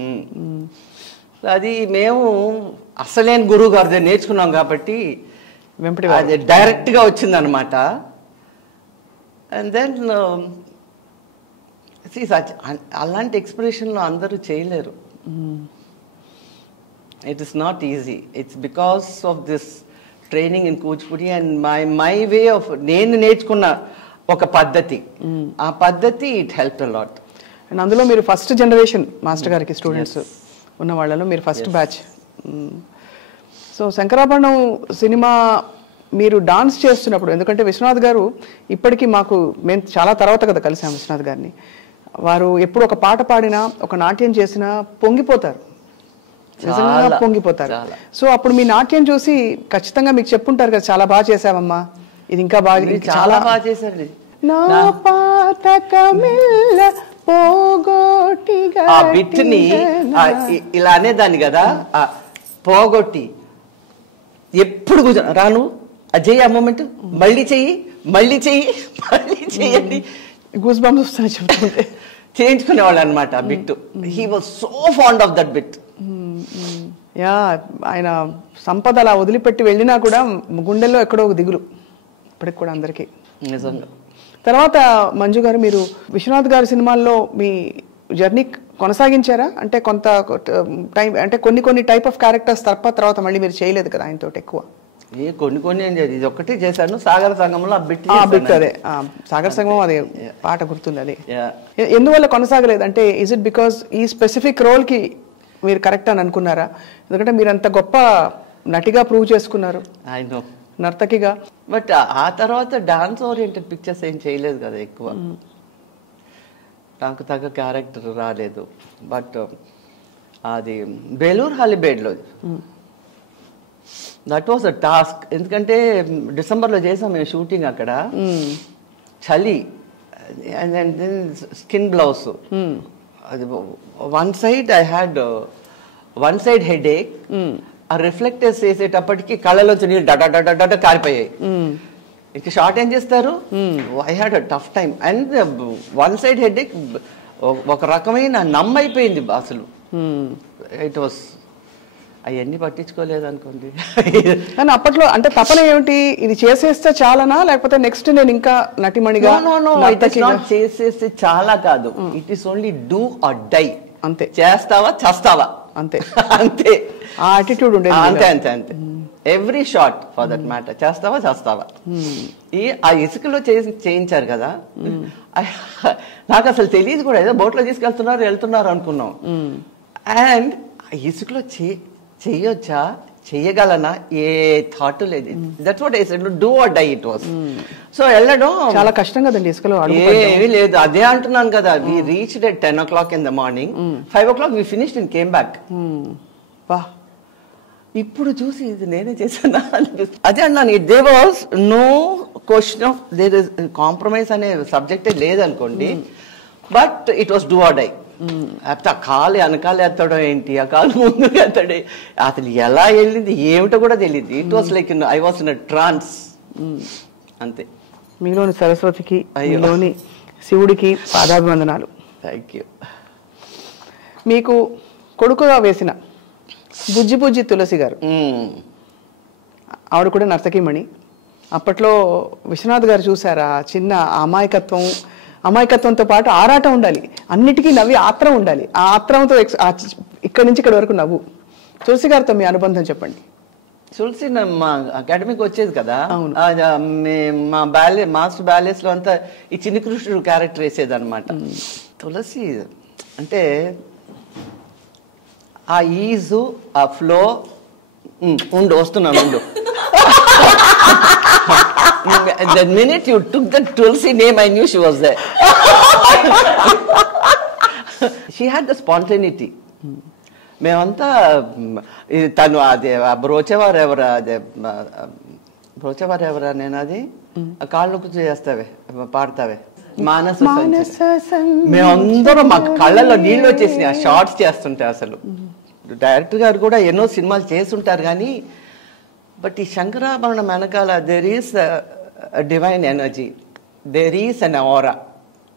అది మేము అసలేని గురువు గారి నేర్చుకున్నాం కాబట్టి అది డైరెక్ట్గా వచ్చింది అనమాట. అండ్ దెన్ అలాంటి ఎక్స్ప్రెషన్లో అందరూ చేయలేరు. It is not easy. It's because of this training in Kuchipudi and my way of నేను నేర్చుకున్న ఒక పద్ధతి. ఆ పద్ధతి it help a lot. And అందులో మీరు ఫస్ట్ జనరేషన్ మాస్టర్ గారికి స్టూడెంట్స్ ఉన్న వాళ్ళలో మీరు ఫస్ట్ బ్యాచ్. సో శంకరాభరణం సినిమా మీరు డాన్స్ చేస్తున్నప్పుడు, ఎందుకంటే విశ్వనాథ్ గారు ఇప్పటికీ మేము చాలా తర్వాత కదా కలిసాం విశ్వనాథ్ గారిని, వారు ఎప్పుడు ఒక పాట పాడినా ఒక నాట్యం చేసినా పొంగిపోతారు, నిజంగా పొంగిపోతారు. సో అప్పుడు మీ నాట్యం చూసి ఖచ్చితంగా మీకు చెప్పుంటారు కదా, చాలా బాగా చేసావమ్మా, ఇది ఇంకా బాగా, చాలా బాగా చేశారు. నా పాతకమిల్ల పోగొట్టిగా ఆ బిట్ ని ఇలా అనేదాన్ని కదా, పోగొట్టి ఎప్పుడు రాను అజయ్ ఆ మూమెంట్ మళ్ళీ చెయ్యి మళ్ళీ చెయ్యి మళ్ళీ చెయ్యండి, గూస్ బంప్స్ వస్తాయని చెప్తుంటే చేయించుకునేవాళ్ళు అనమాట. ఆ bit he was so fond of that bit. Yeah, ఆయన సంపద అలా వదిలిపెట్టి వెళ్ళినా కూడా గుండెల్లో ఎక్కడో ఒక దిగులు ఇప్పటికి కూడా అందరికీ. నిజంగా. తర్వాత మంజు గారు, మీరు విశ్వనాథ్ గారి సినిమాల్లో మీ జర్నీ కొనసాగించారా? అంటే కొంత టైం, అంటే కొన్ని టైప్ ఆఫ్ క్యారెక్టర్స్ తర్వాత మళ్ళీ మీరు చేయలేదు కదా ఆయనతో ఎక్కువ? కొన్ని ఏం చేయదు, ఇది ఒక్కటే చేశాను. సాగర సంగంలో ఆ బిట్ అదే సాగర సంగమం, అదే పాట గుర్తుంది. అది ఎందువల్ల కొనసాగలేదు? అంటే ఇజ్ ఇట్ బికాస్ ఈ స్పెసిఫిక్ రోల్ కి మీరు కరెక్ట్ అని అనుకున్నారా? ఎందుకంటే మీరు అంత గొప్ప నటిగా ప్రూవ్ చేసుకున్నారు, నర్తకిగా. బట్ ఆ తర్వాత డాన్స్ ఓరియంటెడ్ పిక్చర్స్ ఏం చేయలేదు కదా ఎక్కువ, నాకు తగ్గ క్యారెక్టర్ రాలేదు. బట్ అది బేలూరు హాలిబేడ్లో దట్ వాస్ అ టాస్క్. ఎందుకంటే డిసెంబర్లో చేసాం మేము షూటింగ్ అక్కడ, చలి అండ్ స్కిన్ బ్లౌజ్. అది వన్ సైడ్ హెడ్ ఏక్. ఆ రిఫ్లెక్టర్స్ వేసేటప్పటికి కళ్ళలోంచి నీళ్ళు డట కారిపోయాయి. ఇక షార్ట్ ఏం చేస్తారు, I had a tough time. And one side headache ఒక రకమైన నమ్మైపోయింది అసలు. ఇట్ వాస్, అవన్నీ పట్టించుకోలేదు అనుకోండి. కానీ అప్పట్లో అంటే తపన ఏమిటి, ఇది చేసేస్తే చాలనా, లేకపోతే నెక్స్ట్ నేను ఇంకా నటిమణిగా? చేసేస్తే చాలా కాదు, it is only do or die. అంతే, చేస్తావా చేస్తావా అంతే అంతే. ఆ యాటిట్యూడ్ ఉండేది. అంతే అంతే అంతే. Every shot for that matter, చేస్తావా చేస్తావా. ఆ ఇసుకలో చేయించారు కదా, నాకు అసలు తెలియదు కూడా, ఏదో బోట్లో వెళ్తున్నారు అనుకున్నాం. అండ్ ఇసుకలో చెయ్యొచ్చా, చెయ్యగలనా, ఏ థాట్ లేదు. That's what I said, do or die it was. So వెళ్ళడం చాలా కష్టం కదండి ఇసుకలో. ఏమీ లేదు, అదే అంటున్నాను కదా. We reached at 10 o'clock in the morning. 5 o'clock we finished and came back. ఇప్పుడు చూసి ఇది నేనే చేశానా అనిపిస్తుంది. అదే అన్నాను, they was no question of there is compromise అనే సబ్జెక్టే లేదనుకోండి. But it was do or die. ఆ కాలు వెనకాల ఎత్తడం ఏంటి, ఆ కాలు ముందు ఎత్తడే, అసలు ఎలా వెళ్ళింది ఏమిటో కూడా తెలియదు. It was like I was in ట్రాన్స్. అంతే. మీలోని సరస్వతికి, మీలోని శివుడికి పాదాభివందనాలు. Thank you. మీకు కొడుకుగా వేసిన బుజ్జి తులసి గారు, ఆవిడ కూడా నర్తకిమణి. అప్పట్లో విశ్వనాథ్ గారు చూసారా, చిన్న అమాయకత్వంతో పాటు ఆరాటం ఉండాలి, అన్నిటికీ నవ్వి ఆత్రం ఉండాలి. ఆ ఆత్రంతో ఇక్కడి నుంచి ఇక్కడి వరకు నవ్వు. తులసి గారితో మీ అనుబంధం చెప్పండి. తులసి మా అకాడమీకి వచ్చేది కదా, అవును. మా మాస్టర్ బ్యాలెస్ లో అంతా ఈ చిన్ని కృష్ణుడు క్యారెక్టర్ వేసేది అనమాట. తులసి అంటే ఆ ఈజు, ఆ ఫ్లో. వస్తున్నాను. The minute you took the Tulsi name, I knew she was there. She had the spontaneity. మేమంతా తను అదే బ్రోచేవారు ఎవరా, నేను అది కాళ్ళు కూర్చో చేస్తావే, పాడతావే మానస. మేమందరం మాకు కళ్ళల్లో నీళ్ళు వచ్చేసినాయి ఆ షార్ట్స్ చేస్తుంటే. అసలు డైరెక్టర్ గారు కూడా ఎన్నో సినిమాలు చేస్తుంటారు కానీ, బట్ ఈ శంకరాభరణం వెనకాల there is divine energy, there is an aura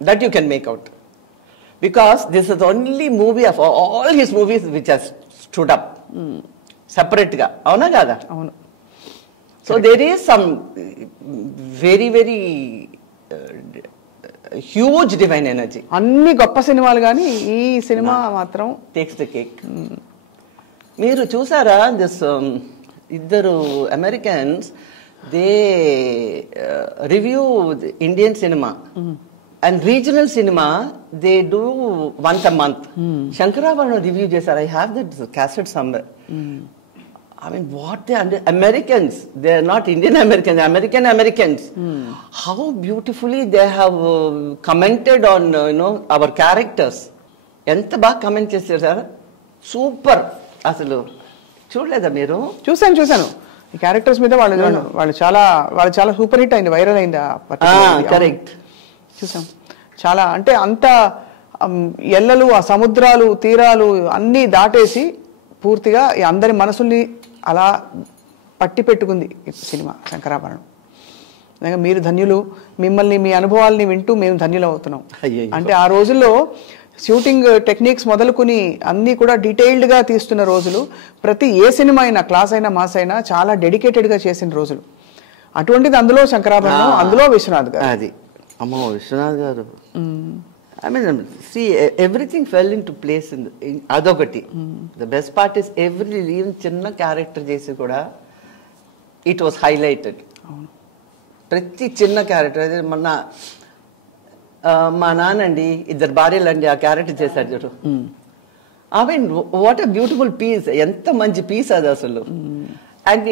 that you can make out. Because this is the only movie of all his movies which has stood up separate ga. Avuna kada? Avunu. So there is some very huge divine energy. అన్ని గొప్ప సినిమాలు కానీ ఈ cinema మాత్రం takes the cake. మీరు చూసారా this ఇద్దరు Americans they review Indian cinema and regional cinema they do once a month. Sankarabharanam review చేశారు. I have that cassette somewhere. I mean, what they Americans, they are not Indian Americans, Americans. How beautifully they have commented on, our characters. ఎంత బాగా comment చేశారు sir, super. అసలు చూడలేదా మీరు? చూశాను ఈ characters మీద వాళ్ళు చాలా సూపర్ హిట్ అయింది, వైరల్ అయింది. కరెక్ట్. చూసాం చాలా, అంటే అంత ఎల్లలు, ఆ సముద్రాలు, తీరాలు అన్నీ దాటేసి పూర్తిగా అందరి మనసుల్ని అలా పట్టి పెట్టుకుంది ఈ సినిమా శంకరాభరణం. నిజంగా మీరు ధన్యులు. మిమ్మల్ని, మీ అనుభవాల్ని వింటూ మేము ధన్యులు అవుతున్నాం. అంటే ఆ రోజుల్లో షూటింగ్ టెక్నిక్స్ మొదలుకుని అన్నీ కూడా డీటెయిల్డ్గా తీస్తున్న రోజులు. ప్రతి ఏ సినిమా అయినా, క్లాస్ అయినా, మాస్ అయినా చాలా డెడికేటెడ్గా చేసిన రోజులు. అటువంటిది అందులో శంకరాభరణం, అందులో విశ్వనాథ్ గారు. అది అమ్మో విశ్వనాథ్ గారు. I mean, see, everything fell into place in adogati. The best part is even chinna character chesi kuda it was highlighted. ప్రతి చిన్న క్యారెక్టర్. అదే మొన్న మా నాన్నండి ఇద్దరు భార్యలండి ఆ క్యారెక్టర్ చేశారు చూడు. I mean what a beautiful piece, ఎంత మంచి పీస్ అది అసలు. అండ్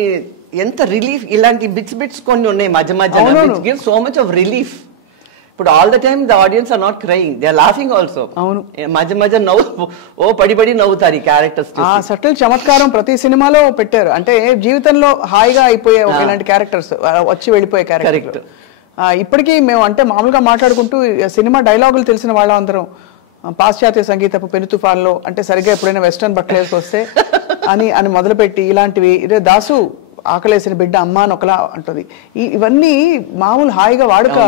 ఎంత రిలీఫ్. ఇలాంటి బిట్స్ కొన్ని ఉన్నాయి మధ్య మధ్య, give so much of relief. ఇప్పుడు all the time the audience are not crying, they are laughing also. అవును, మధ్య నవ్వు పడి నవ్వుతారు ఈ క్యారెక్టర్స్. ఆ సటిల్ చమత్కారం ప్రతి సినిమాలో పెట్టారు. అంటే జీవితంలో హాయిగా అయిపోయే ఒక ఇలాంటి క్యారెక్టర్స్, వచ్చి వెళ్ళిపోయే క్యారెక్టర్. ఇప్పటికీ మేము అంటే మామూలుగా మాట్లాడుకుంటూ సినిమా డైలాగులు తెలిసిన వాళ్ళం అందరం పాశ్చాత్య సంగీతపు పెను తుఫాన్లో అంటే సరిగ్గా ఎప్పుడైనా వెస్టర్న్ బట్టలు వేసుకొస్తే అని మొదలుపెట్టి ఇలాంటివి. ఇదే దాసు ఆకలేసిన బిడ్డ అమ్మ అని ఒకలా అంటుంది. ఇవన్నీ మామూలు హాయిగా వాడుక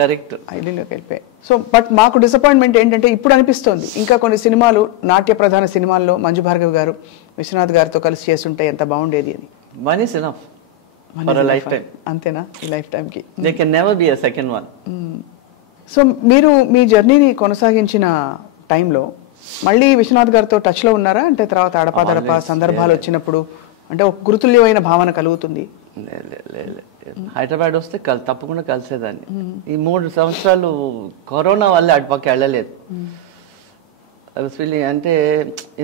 కరెక్ట్ ఐడియాలోకి వెళ్ళిపోయాయి. సో బట్ మాకు డిసప్పాయింట్మెంట్ ఏంటంటే ఇప్పుడు అనిపిస్తోంది ఇంకా కొన్ని సినిమాలు, నాట్య ప్రధాన సినిమాల్లో మంజు భార్గవి గారు విశ్వనాథ్ గారితో కలిసి చేస్తుంటే ఎంత బాగుండేది అని. One is enough for a lifetime. అంతేనా? ఈ లైఫ్ టైంకి There can never be a second one. So మీరు మీ జర్నీని కొనసాగించిన టైంలో మళ్ళీ విశ్వనాథ్ గారితో టచ్లో ఉన్నారా? అంటే తర్వాత అడపాదడపా సందర్భాలు వచ్చినప్పుడు అంటే ఒక గురుతుల్యమైన భావన కలుగుతుంది. హైదరాబాద్ వస్తే తప్పకుండా కలిసేదాన్ని. ఈ 3 సంవత్సరాలు కరోనా వల్ల అటుపక్క వెళ్ళలేదు. అంటే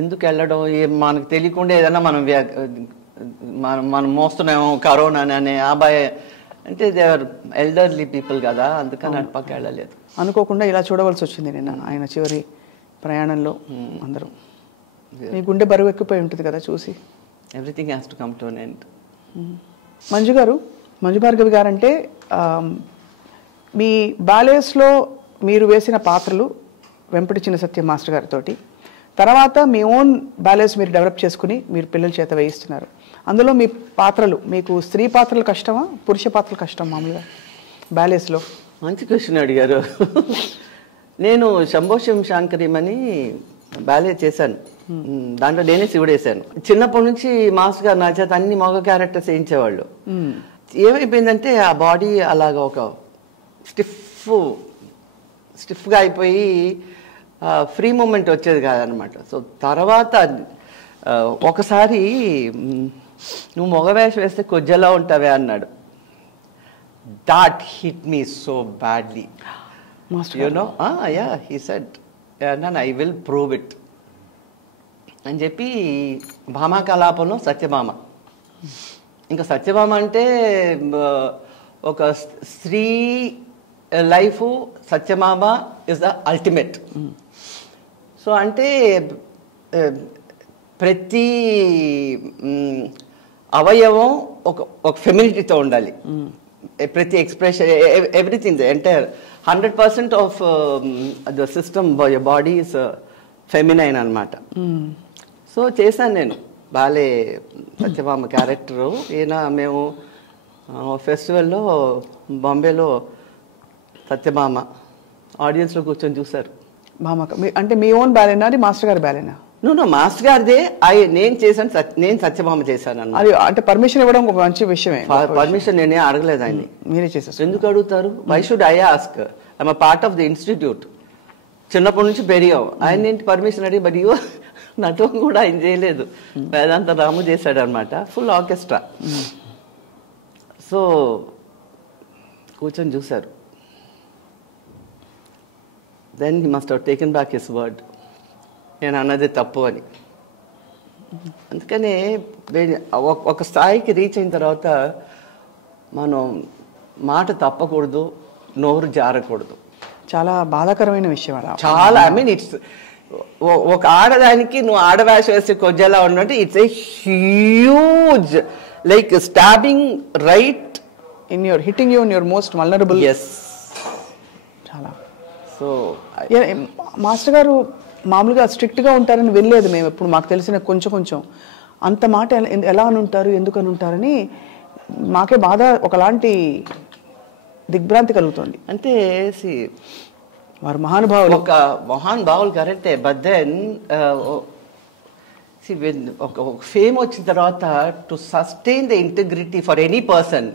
ఎందుకు వెళ్ళడం, మనకు తెలియకుండా ఏదైనా మనం మోస్తున్నామో కరోనా అనే అబ్బాయి అంటే దే ఆర్ ఎల్డర్లీ పీపుల్ కదా, అందుకని అటుపక్క వెళ్ళలేదు. అనుకోకుండా ఇలా చూడవలసి వచ్చింది నిన్న ఆయన చివరి ప్రయాణంలో. అందరూ మీ గుండె బరువు ఎక్కిపోయి ఉంటుంది కదా చూసి. Everything has to come to an end. Manju గారు, మంజు భార్గవి గారు అంటే మీ బ్యాలెన్స్లో మీరు వేసిన పాత్రలు వెంపటి చిన్న సత్యం మాస్టర్ గారితో, తర్వాత మీ ఓన్ బ్యాలెన్స్ మీరు డెవలప్ చేసుకుని మీరు పిల్లల చేత వేయిస్తున్నారు. అందులో మీ పాత్రలు, మీకు స్త్రీ పాత్రలు కష్టమా, పురుష పాత్రలు కష్టం మామూలుగా బ్యాలెన్స్లో? మంచి క్వశ్చన్ అడిగారు. నేను శంభోషం శాంకరీమని బ్యాలే చేశాను. దాంట్లో నేనే శివుడు వేసాను. చిన్నప్పటి నుంచి మాస్టర్ గారు నా చేత అన్ని మగ క్యారెక్టర్స్ వేయించేవాళ్ళు. ఏమైపోయిందంటే ఆ బాడీ అలాగా ఒక స్టిఫ్గా అయిపోయి ఫ్రీ మూమెంట్ వచ్చేది కాదనమాట. సో తర్వాత ఒకసారి నువ్వు మగ వేషం వేస్తే కొజ్జలా ఉంటావే అన్నాడు. That hit me so badly. He said I will prove it అని చెప్పి భామా కలాపంలో సత్యభామ. ఇంకా సత్యభామ అంటే ఒక స్త్రీ life, Satyabhama is the ultimate. So అంటే ప్రతి అవయవం ఒక ఫెమినిటీతో ఉండాలి. ప్రతి expression, everything, the entire 100% of the system body is feminine అనమాట. సో చేశాను నేను బాలే సత్యభామ క్యారెక్టరు. ఈయన మేము ఫెస్టివల్లో బాంబేలో సత్యభామ ఆడియన్స్లో కూర్చొని చూశారు. భామ అంటే మీ ఓన్ బ్యాలేనా, అది మాస్టర్ గారి బ్యాలేనా? నువ్వు మాస్టర్ గారిదే నేను చేశాను, నేను సత్యభామ చేశాను అన్న. అది అంటే పర్మిషన్ ఇవ్వడం ఒక మంచి విషయమే. పర్మిషన్ నేనే అడగలేదు ఆయన్ని. మీరే చేసేసి ఎందుకు అడుగుతారు? Why should I ask? I'm part of the institute. చిన్నప్పటి నుంచి పెరిగావు. ఆయన ఏంటి పర్మిషన్ అడిగి మరి నటం కూడా ఆయన చేయలేదు. వేదాంత రాము చేశాడు అనమాట, ఫుల్ ఆర్కెస్ట్రా. సో కూర్చొని చూశారు. Then he must have taken back his word. నేను అన్నది తప్పు అని. అందుకనే ఒక స్థాయికి రీచ్ అయిన తర్వాత మనం మాట తప్పకూడదు, నోరు జారకూడదు. చాలా బాధాకరమైన విషయం అలా. చాలా ఐ మీన్ ఇట్స్ ఒక ఆడదానికి నువ్వు ఆడవేష వేసి కొజ్జలా ఉన్నట్టు it's a huge like stabbing right in your hitting you in your most vulnerable. Yes. చాలా. సో మాస్టర్ గారు మామూలుగా స్ట్రిక్ట్గా ఉంటారని వెళ్ళలేదు మేము ఎప్పుడు. మాకు తెలిసిన కొంచెం అంత మాట ఎలా అని ఉంటారు, ఎందుకు అని ఉంటారని మాకే బాధ, ఒకలాంటి దిగ్భ్రాంతి కలుగుతుంది. అంటే వారు మహానుభావులు. ఒక మహానుభావులు కరెక్టే. బట్ దెన్ ఒక ఫేమ్ వచ్చిన తర్వాత to sustain the integrity for any person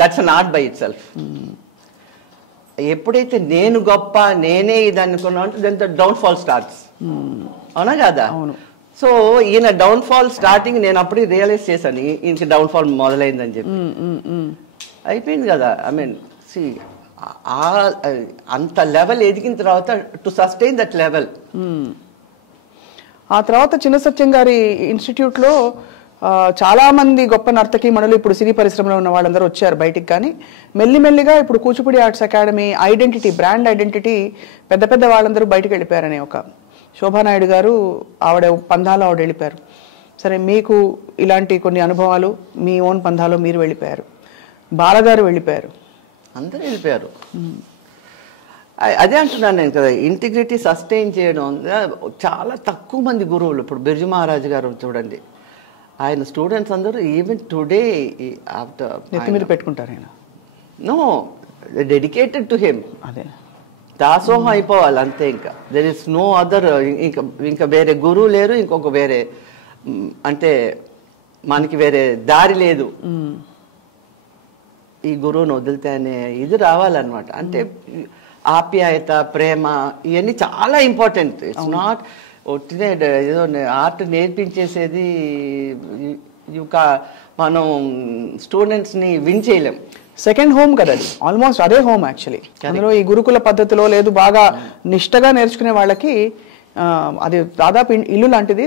that's an art by itself. ఎప్పుడైతే నేను గొప్ప, నేనే ఇది అనుకున్నా అంటే then the downfall starts. అవునా కదా? అవును. సో ఈయన డౌన్ ఫాల్ స్టార్టింగ్ నేను అప్పుడే రియలైజ్ చేశాను, ఈయనకి డౌన్ ఫాల్ మొదలైందని చెప్పి. అయిపోయింది కదా. ఐ మీన్ అంత లెవెల్ ఎదిగిన తర్వాత టు సస్టైన్ దట్ లెవెల్. ఆ తర్వాత చిన్న సత్యం గారి ఇన్స్టిట్యూట్లో చాలా మంది గొప్ప నర్తకీ మణులు ఇప్పుడు సినీ పరిశ్రమలో ఉన్న వాళ్ళందరూ వచ్చారు బయటికి. కానీ మెల్లిమెల్లిగా ఇప్పుడు Kuchipudi arts academy identity, brand identity పెద్ద పెద్ద వాళ్ళందరూ బయటకు వెళ్ళిపోయారని ఒక శోభానాయుడు గారు ఆవిడ పంధాలో ఆవిడ వెళ్ళిపోయారు. సరే, మీకు ఇలాంటి కొన్ని అనుభవాలు, మీ ఓన్ పంధాలో మీరు వెళ్ళిపోయారు, బాలగారు వెళ్ళిపోయారు, అందరూ వెళ్ళిపోయారు. అదే అంటున్నాను నేను కదా, ఇంటిగ్రిటీ సస్టైన్ చేయడం చాలా తక్కువ మంది గురువులు. ఇప్పుడు బిర్జు మహారాజు గారు చూడండి, ఆయన స్టూడెంట్స్ అందరూ ఈవెన్ టుడే ఆఫ్టర్ నెత్తి మీద పెట్టుకుంటారు ఆయన. No, dedicated to him. అదే దాసోహం అయిపోవాలి అంతే. ఇంకా దెర్ ఇస్ నో అదర్. ఇంకా వేరే గురువు లేరు, ఇంకొక వేరే అంటే మనకి వేరే దారి లేదు. ఈ గురువుని వదిలితే అనే ఇది రావాలన్నమాట. అంటే ఆప్యాయత, ప్రేమ, ఇవన్నీ చాలా ఇంపార్టెంట్. ఇట్స్ నాట్ ఒట్టినే ఏదో ఆర్ట్ నేర్పించేసేది. మనం స్టూడెంట్స్ని విన్ చేయలేం. సెకండ్ హోమ్ కదా అది, ఆల్మోస్ట్ అదే హోమ్ యాక్చువల్లీ. అందులో ఈ గురుకుల పద్ధతిలో లేదు, బాగా నిష్టగా నేర్చుకునే వాళ్ళకి అది దాదాపు ఇల్లు లాంటిది.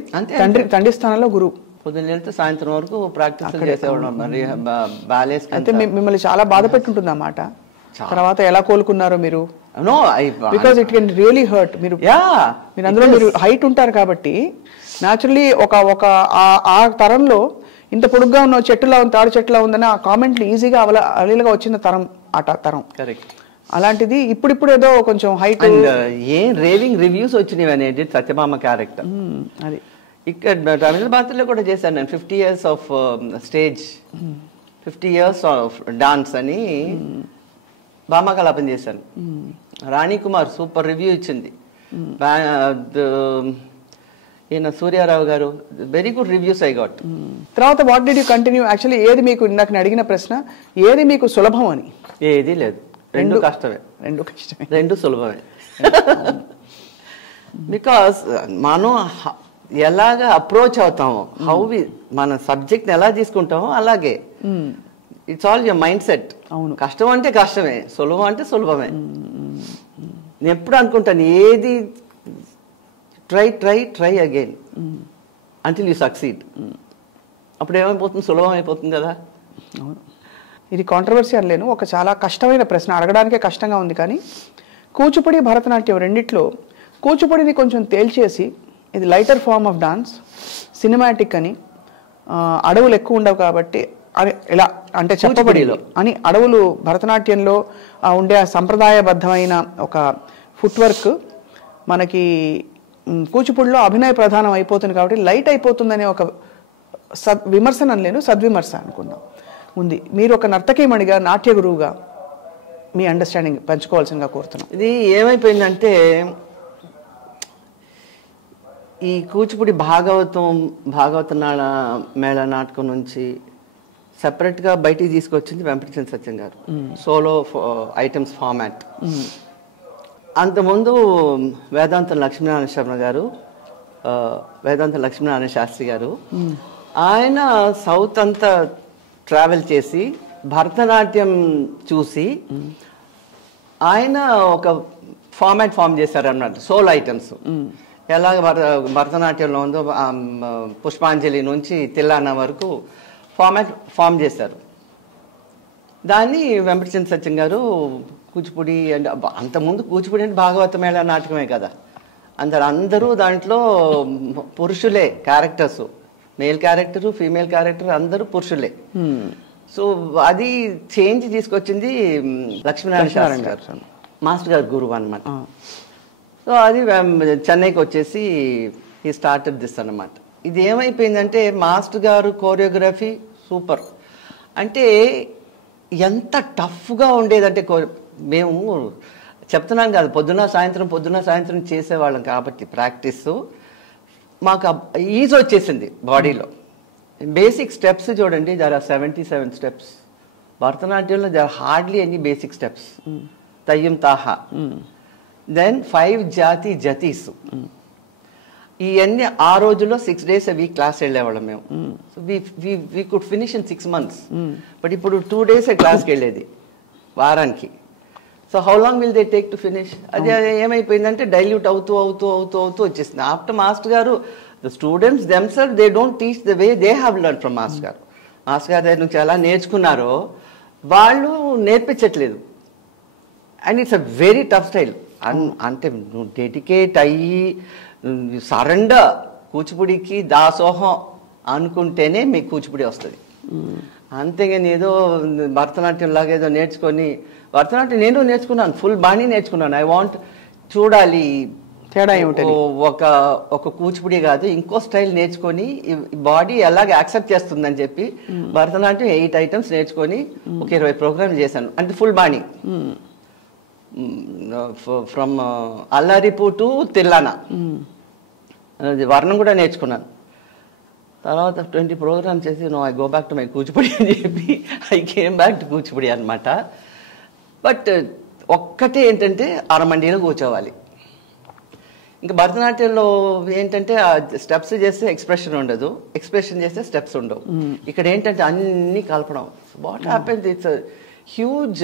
తండ్రి స్థానంలో గురువు. పొద్దున్న వెళ్తే సాయంత్రం వరకు ప్రాక్టీస్ చేసేవాడు. మరి బాలేస్ అంటే మిమ్మల్ని చాలా బాధ పెట్టుంటుంది అన్నమాట. తర్వాత ఎలా కోలుకున్నారో మీరు? Because it can really hurt. మీరు అందులో మీరు హైట్ ఉంటారు కాబట్టి న్యాచురలీ ఒక ఆ తరంలో ఇంత పొడుగ్గా ఉన్న చెట్టులా ఉంది, తాడు చెట్టులా ఉందని ఆ కామెంట్లు ఈజీగా అలీలుగా వచ్చిన తరం తరం. కరెక్ట్. అలాంటిది ఇప్పుడు ఏదో కొంచెం హైట్ ఏం రేవింగ్ రివ్యూస్ వచ్చినవి అనేది సత్యభామ క్యారెక్టర్. అది ఇక్కడ తమిళ భారతలో కూడా చేశాను నేను. 50 years of stage, 50 years of dance అని భామకలాపం చేశాను. రాణి కుమార్ సూపర్ రివ్యూ ఇచ్చింది. ఈయన Suryarao garu very good reviews I got. తర్వాత what did you continue? Actually ఏది మీకు, ఇందాక నేను అడిగిన ప్రశ్న, ఏది మీకు సులభం అని? ఏది లేదు, రెండు కష్టమే. రెండు సులభమే. బికాస్ మనం ఎలాగ అప్రోచ్ అవుతామో, మన సబ్జెక్ట్ని ఎలా తీసుకుంటామో అలాగే. It's all your mind set. అవును. కష్టం అంటే కష్టమే, సులభం అంటే సులభమే. నేను ఎప్పుడు అనుకుంటాను, ఏది try again until you succeed. అప్పుడు ఏమైపోతుంది, సులభం అయిపోతుంది కదా. అవును. ఇది కాంట్రవర్సీ అనలేను, ఒక చాలా కష్టమైన ప్రశ్న, అడగడానికే కష్టంగా ఉంది. కానీ కూచిపూడి, భరతనాట్యం రెండిట్లో కూచిపూడిని కొంచెం తేల్చేసి, ఇది lighter form of dance, cinematic అని, అడవులు ఎక్కువ ఉండవు కాబట్టి అని ఇలా అంటే చెప్పబడిలో అని, అడవులు భరతనాట్యంలో ఉండే సంప్రదాయబద్ధమైన ఒక ఫుట్ వర్క్ మనకి కూచిపూడిలో అభినయ ప్రధానం అయిపోతుంది కాబట్టి లైట్ అయిపోతుందనే ఒక విమర్శన అనలేను, సద్విమర్శ అనుకుందాం ఉంది. మీరు ఒక నర్తకీమణిగా, నాట్య గురువుగా మీ అండర్స్టాండింగ్ పంచుకోవాల్సిందిగా కోరుతున్నాం. ఇది ఏమైపోయిందంటే ఈ కూచిపూడి భాగవత మేళ నాటకం నుంచి సెపరేట్గా బయటికి తీసుకొచ్చింది వెంపటిచంద్ర సత్యం గారు, సోలో ఐటమ్స్ ఫార్మాట్. అంతకుముందు వేదాంతం లక్ష్మీనారాయణ శర్మ గారు, వేదాంతం లక్ష్మీనారాయణ శాస్త్రి గారు, ఆయన సౌత్ అంతా ట్రావెల్ చేసి భరతనాట్యం చూసి ఆయన ఒక ఫామ్ చేశారన్నమాట, సోల్ ఐటమ్స్. ఎలాగ భరతనాట్యంలో ఉందో పుష్పాంజలి నుంచి తిల్లానా వరకు ఫామ్ చేశారు. దాన్ని వెంపటిచంద్ర సత్యం గారు కూచిపూడి అంటే, అంతకుముందు కూచిపూడి అంటే భాగవత మేళ నాటకమే కదా, అందరూ దాంట్లో పురుషులే characters, male character female character అందరూ పురుషులే. సో అది చేంజ్ తీసుకొచ్చింది లక్ష్మీనారాయణ గారు, మాస్టర్ గారు గురువు అనమాట. సో అది చెన్నైకి వచ్చేసి ఈ స్టార్టెడ్ దిస్ అన్నమాట. ఇది ఏమైపోయిందంటే మాస్టర్ గారు కోరియోగ్రఫీ సూపర్. అంటే ఎంత టఫ్గా ఉండేదంటే మేము చెప్తున్నాను కదా, పొద్దున సాయంత్రం చేసేవాళ్ళం కాబట్టి ప్రాక్టీస్ మాకు ఈజీ వచ్చేసింది బాడీలో. బేసిక్ స్టెప్స్ చూడండి, దర్ ఆర్ 77 స్టెప్స్. భరతనాట్యంలో there hardly any basic steps. తయ్యం తాహా, దెన్ 5 జాతి జతీస్. ఇవన్నీ ఆ రోజుల్లో 6 days a week క్లాస్ వెళ్ళేవాళ్ళం మేము. So we could finish in 6 months. But ఇప్పుడు 2 days క్లాస్కి వెళ్ళేది వారానికి. So how long will they take to finish? అది ఏమైపోయిందంటే డైల్యూట్ అవుతూ వచ్చేసింది. After master garu the students themselves they don't teach the way they have learn from master garu. Master గారి దగ్గర నుంచి ఎలా నేర్చుకున్నారో వాళ్ళు నేర్పించట్లేదు. And it's a very tough style. అంటే నువ్వు డెడికేట్ అయ్యి సరెండర్ కూచిపూడికి దాసోహం అనుకుంటేనే మీకు కూచిపూడి వస్తుంది. అంతేగాని ఏదో భరతనాట్యం లాగా ఏదో నేర్చుకొని, భరతనాట్యం నేను నేర్చుకున్నాను, ఫుల్ బాణీ నేర్చుకున్నాను. ఐ వాంట్ చూడాలి తేడా ఏమిటని, ఒక కూచిపూడి కాదు ఇంకో స్టైల్ నేర్చుకొని బాడీ ఎలాగ యాక్సెప్ట్ చేస్తుందని చెప్పి భరతనాట్యం 8 items నేర్చుకొని ఒక 20 ప్రోగ్రామ్లు చేశాను. అంటే ఫుల్ బాణీ ఫ్రమ్ అల్లారిపు టు తిల్లానా, వర్ణం కూడా నేర్చుకున్నాను. తర్వాత 20 ప్రోగ్రామ్స్ చేసి I go back to my Kuchipudi అని చెప్పి I came back to Kuchipudi అనమాట. బట్ ఒక్కటే ఏంటంటే అరమండీలో కూర్చోవాలి. ఇంకా భరతనాట్యంలో ఏంటంటే స్టెప్స్ చేస్తే ఎక్స్ప్రెషన్ ఉండదు, ఎక్స్ప్రెషన్ చేస్తే స్టెప్స్ ఉండవు. ఇక్కడ ఏంటంటే అన్ని కలపడం. What happens, it's huge.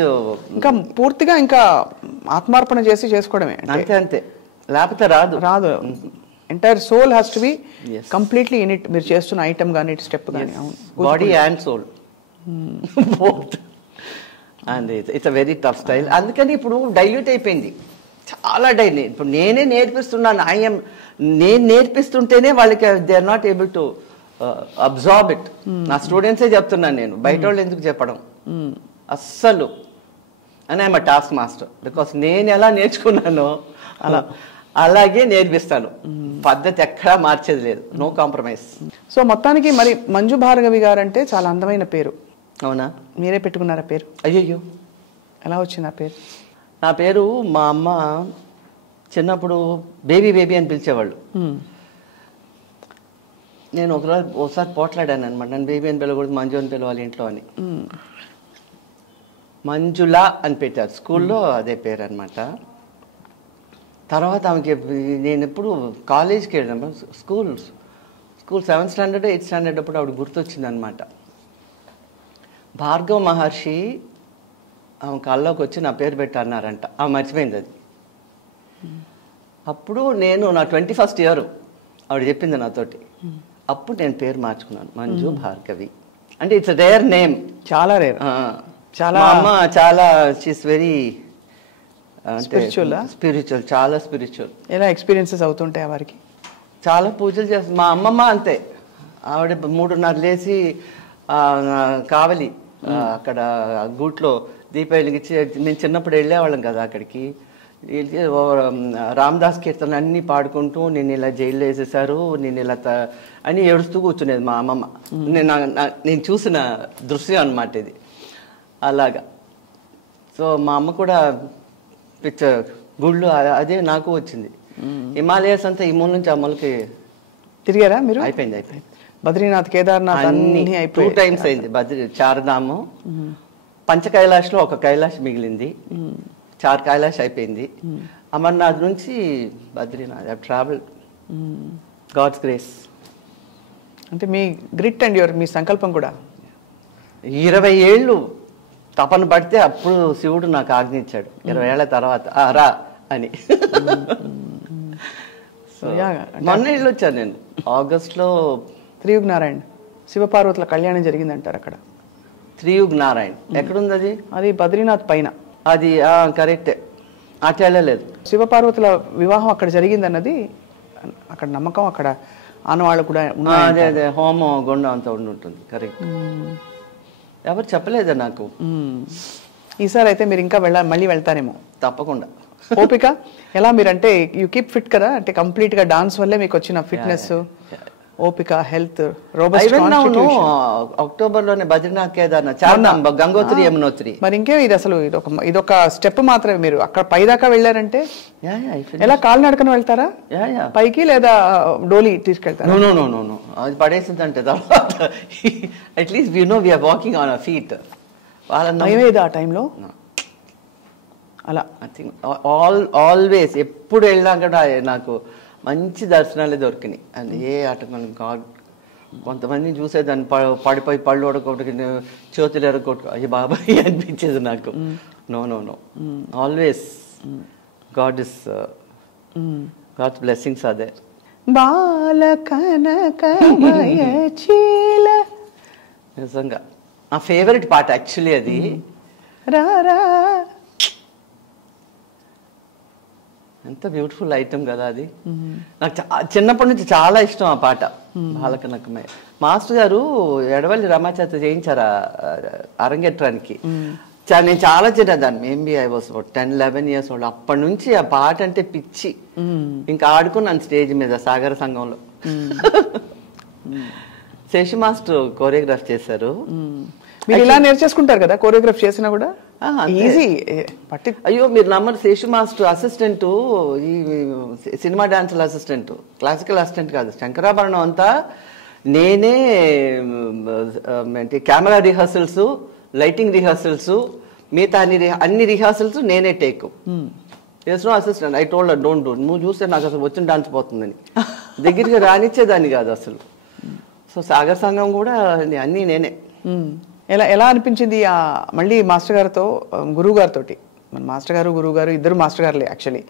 ఇంకా పూర్తిగా ఇంకా ఆత్మార్పణ చేసి చేసుకోవడమే, అంతే. లేకపోతే రాదు. Entire soul has to be completely in it. మీరు చేస్తున్న ఐటమ్ కానీ స్టెప్ కానీ, body and soul both. And it's a very tough style. అందుకని ఇప్పుడు డైల్యూట్ అయిపోయింది, చాలా డైల్యూట్. ఇప్పుడు నేనే నేర్పిస్తున్నాను, నేను నేర్పిస్తుంటేనే వాళ్ళకి they are not able to absorb it. నా స్టూడెంట్సే చెప్తున్నాను నేను, బయట వాళ్ళు ఎందుకు చెప్పడం అస్సలు. అని I'm a task master, because నేను ఎలా నేర్చుకున్నానో అలాగే నేర్పిస్తాను. పద్ధతి ఎక్కడా మార్చేది లేదు, నో కాంప్రమైజ్. సో మొత్తానికి మరి మంజు భార్గవి గారు అంటే చాలా అందమైన పేరు. అవునా? మీరే పెట్టుకున్నారా పేరు? అయ్యయ్యో, ఎలా వచ్చింది ఆ పేరు? నా పేరు మా అమ్మ చిన్నప్పుడు బేబీ అని పిలిచేవాళ్ళు. నేను ఒకసారి పోట్లాడాను అనమాట, నన్ను బేబీ అని పిలవకూడదు, మంజు అని పిలవాలి ఇంట్లో అని. మంజులా అని పెట్టారు, స్కూల్లో అదే పేరు అనమాట. తర్వాత ఆమెకి నేను ఎప్పుడు కాలేజ్కి వెళ్ళిన school 7th standard 8th standard అప్పుడు ఆవిడ గుర్తొచ్చింది అనమాట. భార్గవ మహర్షి ఆమె కళ్ళలోకి వచ్చి నా పేరు పెట్టి అన్నారంట. ఆమె మర్చిపోయింది అది. అప్పుడు నేను నా 21st year ఆవిడ చెప్పింది నాతోటి. అప్పుడు నేను పేరు మార్చుకున్నాను, మంజు భార్గవి. అంటే ఇట్స్ రేర్ నేమ్, చాలా రేర్. చాలా అమ్మ చాలా షీస్ వెరీ స్పిరిచువల్, చాలా స్పిరిచువల్. ఎలా ఎక్స్పీరియన్సెస్ అవుతుంటాయి వారికి? చాలా పూజలు చేస్తుంది మా అమ్మమ్మ. అంతే, ఆవిడ 3:30 లేచి కావలి అక్కడ గూట్లో దీపం వెలిగించి, మేము చిన్నప్పుడు వెళ్ళేవాళ్ళం కదా అక్కడికి. రామదాస్ కీర్తన అన్ని పాడుకుంటూ నేను ఇలా జైల్లో వేసేసారు, నేను ఇలా అని ఏడుస్తూ కూర్చునేది మా అమ్మమ్మ. నేను చూసిన దృశ్యం అన్నమాట ఇది. అలాగా. సో మా అమ్మ కూడా గుళ్ళు అదే నాకు వచ్చింది. హిమాలయస్ అంతా ఈ మూల నుంచి ఆ మూలకి తిరిగారా మీరు? అయిపోయింది. బద్రీనాథ్, కేదార్నాథ్ అన్ని 2 అయిపోయి times అయింది. చార్ధాము, పంచ కైలాష్లో ఒక కైలాష్ మిగిలింది. 4 కైలాష్ అయిపోయింది. అమర్నాథ్ నుంచి Badrinath I travel, God's grace. అంటే మీ గ్రిట్ అండ్ యువర్ మీ సంకల్పం కూడా 20 ఏళ్ళు తపన పడితే అప్పుడు శివుడు నాకు ఆజ్ఞించాడు 20 ఏళ్ల తర్వాత రా అని. మొన్న వెళ్ళొచ్చాను నేను ఆగస్ట్లో. త్రియుగ్ నారాయణ్ శివపార్వతుల కళ్యాణం జరిగిందంటారు అక్కడ. త్రియుగ్ నారాయణ్ ఎక్కడుంది అది? అది బద్రీనాథ్ పైన. అది కరెక్టే, అటు వెళ్ళలేదు. శివపార్వతుల వివాహం అక్కడ జరిగిందన్నది అక్కడ నమ్మకం, అక్కడ ఆనవాళ్ళు కూడా అదే హోమం గుండం అంతా ఉంటుంది. కరెక్ట్. ఎవరు చెప్పలేదా నాకు. ఈసారి అయితే మీరు ఇంకా మళ్ళీ వెళ్తారేమో తప్పకుండా. ఓపిక ఎలా మీరంటే యూ కీప్ ఫిట్ కదా, అంటే కంప్లీట్ గా డాన్స్ వల్లే మీకు వచ్చిన ఫిట్నెస్, ఓపిక, హెల్త్, అక్టోబర్ లోనే బద్రీనాథ్, కేదార్నాథ్, చార్ధామ్, గంగోత్రి, యమునోత్రి. మరి ఇంకేం ఇది అసలు ఇదొక స్టెప్ మాత్రమే. మీరు అక్కడ పైదాకా వెళ్ళారంటే ఎలా కాలినడకన వెళ్తారా పైకి, లేదా డోలీ తీసుకెళ్తారా? నో అది పడేసిందంటే తర్వాత at least we know we are walking on our feet. భయమేదా ఆ టైంలో? అలా ఐ థింక్ ఆల్వేస్ ఎప్పుడు వెళ్ళినా కూడా నాకు మంచి దర్శనాలే దొరికినాయి. అది ఏ ఆటంకం గాడ్. కొంతమందిని చూసేదాన్ని పడిపోయి పళ్ళు ఒడకొట్టుకు చేతులు ఎరగొట్టుకు అయ్యి బాబాయ్ అనిపించేది నాకు. No always God is God's blessings are there. నిజంగా నా ఫేవరెట్ పాట యాక్చువల్లీ అది. ఎంత బ్యూటిఫుల్ ఐటమ్ కదా అది. నాకు చిన్నప్పటి నుంచి చాలా ఇష్టం ఆ పాట. బాలకనకమే మాస్టర్ గారు ఎడవల్లి రమాచేత చేయించారు అరంగేట్రానికి. నేను చాలా చిన్నదాన్ని, maybe I was 10-11 years old. అప్పటి నుంచి ఆ పాట అంటే పిచ్చి. ఇంకా ఆడుకున్నాను స్టేజ్ మీద సాగర సంఘంలో. శశి మాస్టర్ కోరియోగ్రాఫ్ చేశారు. మీరు ఇలా నేర్చేసుకుంటారు కదా కోరియోగ్రాఫ్ చేసినా కూడా ఈజీ. అయ్యో మీరు నమ్మరు, శేషు మాస్టర్ అసిస్టెంట్, ఈ సినిమా డాన్సుల అసిస్టెంట్, క్లాసికల్ అసిస్టెంట్ కాదు. శంకరాభరణం అంతా నేనే, కెమెరా రిహర్సల్స్, లైటింగ్ రిహర్సల్స్, మిగతా అన్ని రిహర్సల్స్ నేనే take. No assistant. I told don't do. నువ్వు చూస్తే నాకు అసలు వచ్చిన డాన్స్ పోతుందని దగ్గరికి రానిచ్చేదాన్ని కాదు అసలు. సో సాగర్ సంఘం కూడా అన్నీ నేనే. ఎలా అనిపించింది మళ్ళీ మాస్టర్ గారితో, గురువు గారితో? మన మాస్టర్ గారు, గురువు గారు ఇద్దరు మాస్టర్ గారులే యాక్చువల్లీ.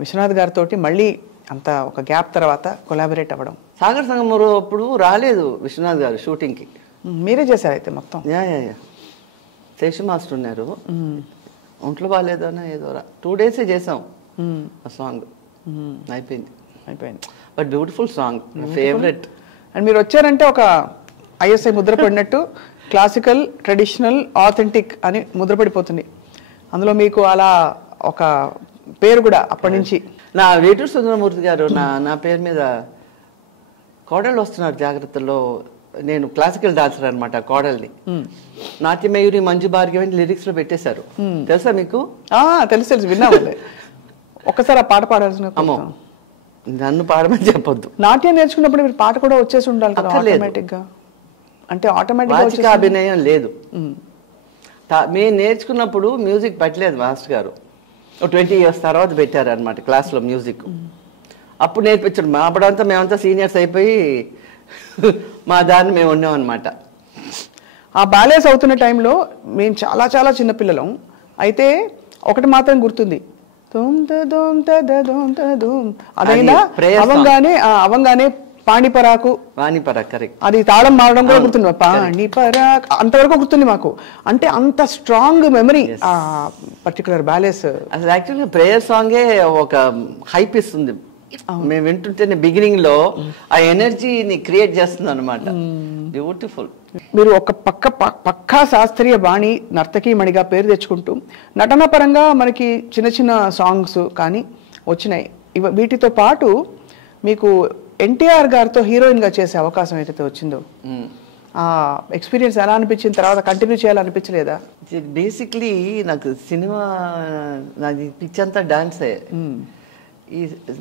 విశ్వనాథ్ గారితో మళ్ళీ అంత ఒక గ్యాప్ తర్వాత కొలాబరేట్ అవ్వడం. సాగర్ సంఘం అప్పుడు రాలేదు విశ్వనాథ్ గారు షూటింగ్కి. మీరే చేశారు అయితే మొత్తం? యా శేషు మాస్టర్ ఉన్నారు. ఒంట్లో బాగాలేదన్నా ఏదో 2 days చేసాం ఆ సాంగ్. అయిపోయింది. But beautiful song, favourite. And మీరు వచ్చారంటే ఒక ఐఎస్ఐ ముద్ర పడినట్టు క్లాసికల్, ట్రెడిషనల్, ఆథెంటిక్ అని ముద్రపడిపోతుంది. అందులో మీకు అలా ఒక పేరు కూడా అప్పటి నుంచి. నా వేటూరు సుందరమూర్తి గారు నా పేరు మీద కోడళ్ళు వస్తున్నారు జాగ్రత్తలో. నేను క్లాసికల్ డాన్సర్ అనమాట. కోడల్ని నాట్యమయూరి మంజు భార్గవి లిరిక్స్ లో పెట్టేశారు. తెలుసా మీకు? తెలుసు విన్నాము. ఒక్కసారి ఆ పాట పాడాల్సిన. అమ్మో నన్ను పాడమని చెప్పొద్దు. నాట్యం నేర్చుకున్నప్పుడు మీరు పాట కూడా వచ్చేసి ఉండాలి కదా ఆటోమేటిక్ గా. అంటే ఆటోమేటిక్ అభినయం లేదు. మేము నేర్చుకున్నప్పుడు మ్యూజిక్ పెట్టలేదు మాస్టర్ గారు. 20 years తర్వాత పెట్టారు అనమాట క్లాస్లో మ్యూజిక్. అప్పుడు నేర్పించాడు. అప్పుడంతా మేమంతా సీనియర్స్ అయిపోయి మా దాన్ని మేము ఉన్నాం అనమాట. ఆ బ్యాలెన్స్ అవుతున్న టైంలో మేము చాలా చాలా చిన్నపిల్లలం. అయితే ఒకటి మాత్రం గుర్తుంది, అదైనా అవంగానే పాణిపరాకు, కరెక్ట్. అది తాళం మారడం కూడా గుర్తుంది. పాణిపరాక్ అంతవరకు గుర్తుంది మాకు. అంటే అంత స్ట్రాంగ్ మెమరీ ఆ పర్టికులర్ బ్యాలెన్స్. అసలు యాక్చువల్గా ప్రేయర్ సాంగే ఒక హైప్ ఇస్తుంది. మేము వింటుంటేనే బిగినింగ్ లో ఆ ఎనర్జీని క్రియేట్ చేస్తుంది అనమాట. బ్యూటిఫుల్. మీరు ఒక పక్కా శాస్త్రీయ బాణి నర్తకీమణిగా పేరు తెచ్చుకుంటూ నటన పరంగా మనకి చిన్న చిన్న సాంగ్స్ కానీ వచ్చినాయి. వీటితో పాటు మీకు ఎన్టీఆర్ గారితో హీరోయిన్ గా చేసే అవకాశం ఏదైతే వచ్చిందో ఆ ఎక్స్పీరియన్స్ ఎలా అనిపించిన తర్వాత కంటిన్యూ చేయాలనిపించలేదా? బేసిక్లీ నాకు సినిమా, నాది పిచ్ అంతా డాన్సే. ఈ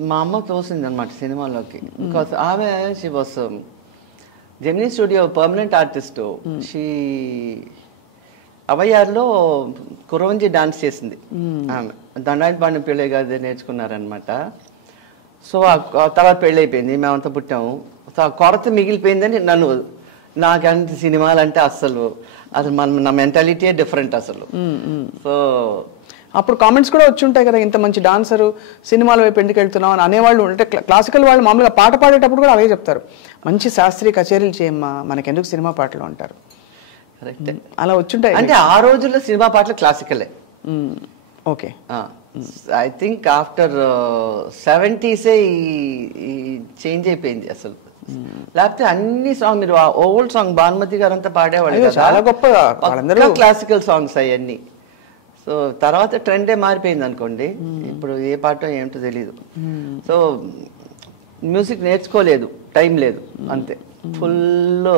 మా అమ్మ తోసింది అనమాట సినిమాలోకి. బికాస్ ఆమె she was Gemini studio permanent artist. She అవయ్యార్లో కురవంజి డాన్స్ చేసింది ఆమె. దండాయి పాండి పిళ్ళై గారి నేర్చుకున్నారనమాట. సో ఆ తర్వాత పెళ్ళి అయిపోయింది, మేమంతా పుట్టాము. సో ఆ కొరత మిగిలిపోయిందని నాకంటే సినిమాలు అంటే అసలు నా మెంటాలిటీ డిఫరెంట్ అసలు. సో అప్పుడు కామెంట్స్ కూడా వచ్చి ఉంటాయి కదా, ఇంత మంచి డాన్సరు సినిమాల వైపు ఎందుకు వెళ్తున్నాం అని అనేవాళ్ళు. అంటే క్లాసికల్ వాళ్ళు మామూలుగా పాట పాడేటప్పుడు కూడా అవే చెప్తారు, మంచి శాస్త్రీయ కచేరీలు చేయమ్మా, మనకెందుకు సినిమా పాటలు అంటారు. అలా వచ్చుంటాయి. అంటే ఆ రోజుల్లో సినిమా పాటలు క్లాసికలే. Okay. I think after 70s change అయిపోయింది అసలు. లేకపోతే అన్ని సాంగ్ మీరు ఓల్డ్ సాంగ్ భానుమతి గారు అంతా పాడేవాళ్ళు, చాలా గొప్పగా క్లాసికల్ సాంగ్స్ అవన్నీ. సో తర్వాత ట్రెండే మారిపోయింది అనుకోండి. ఇప్పుడు ఏ పాట ఏమిటో తెలీదు. సో మ్యూజిక్ నేర్చుకోలేదు, టైం లేదు, అంతే. Full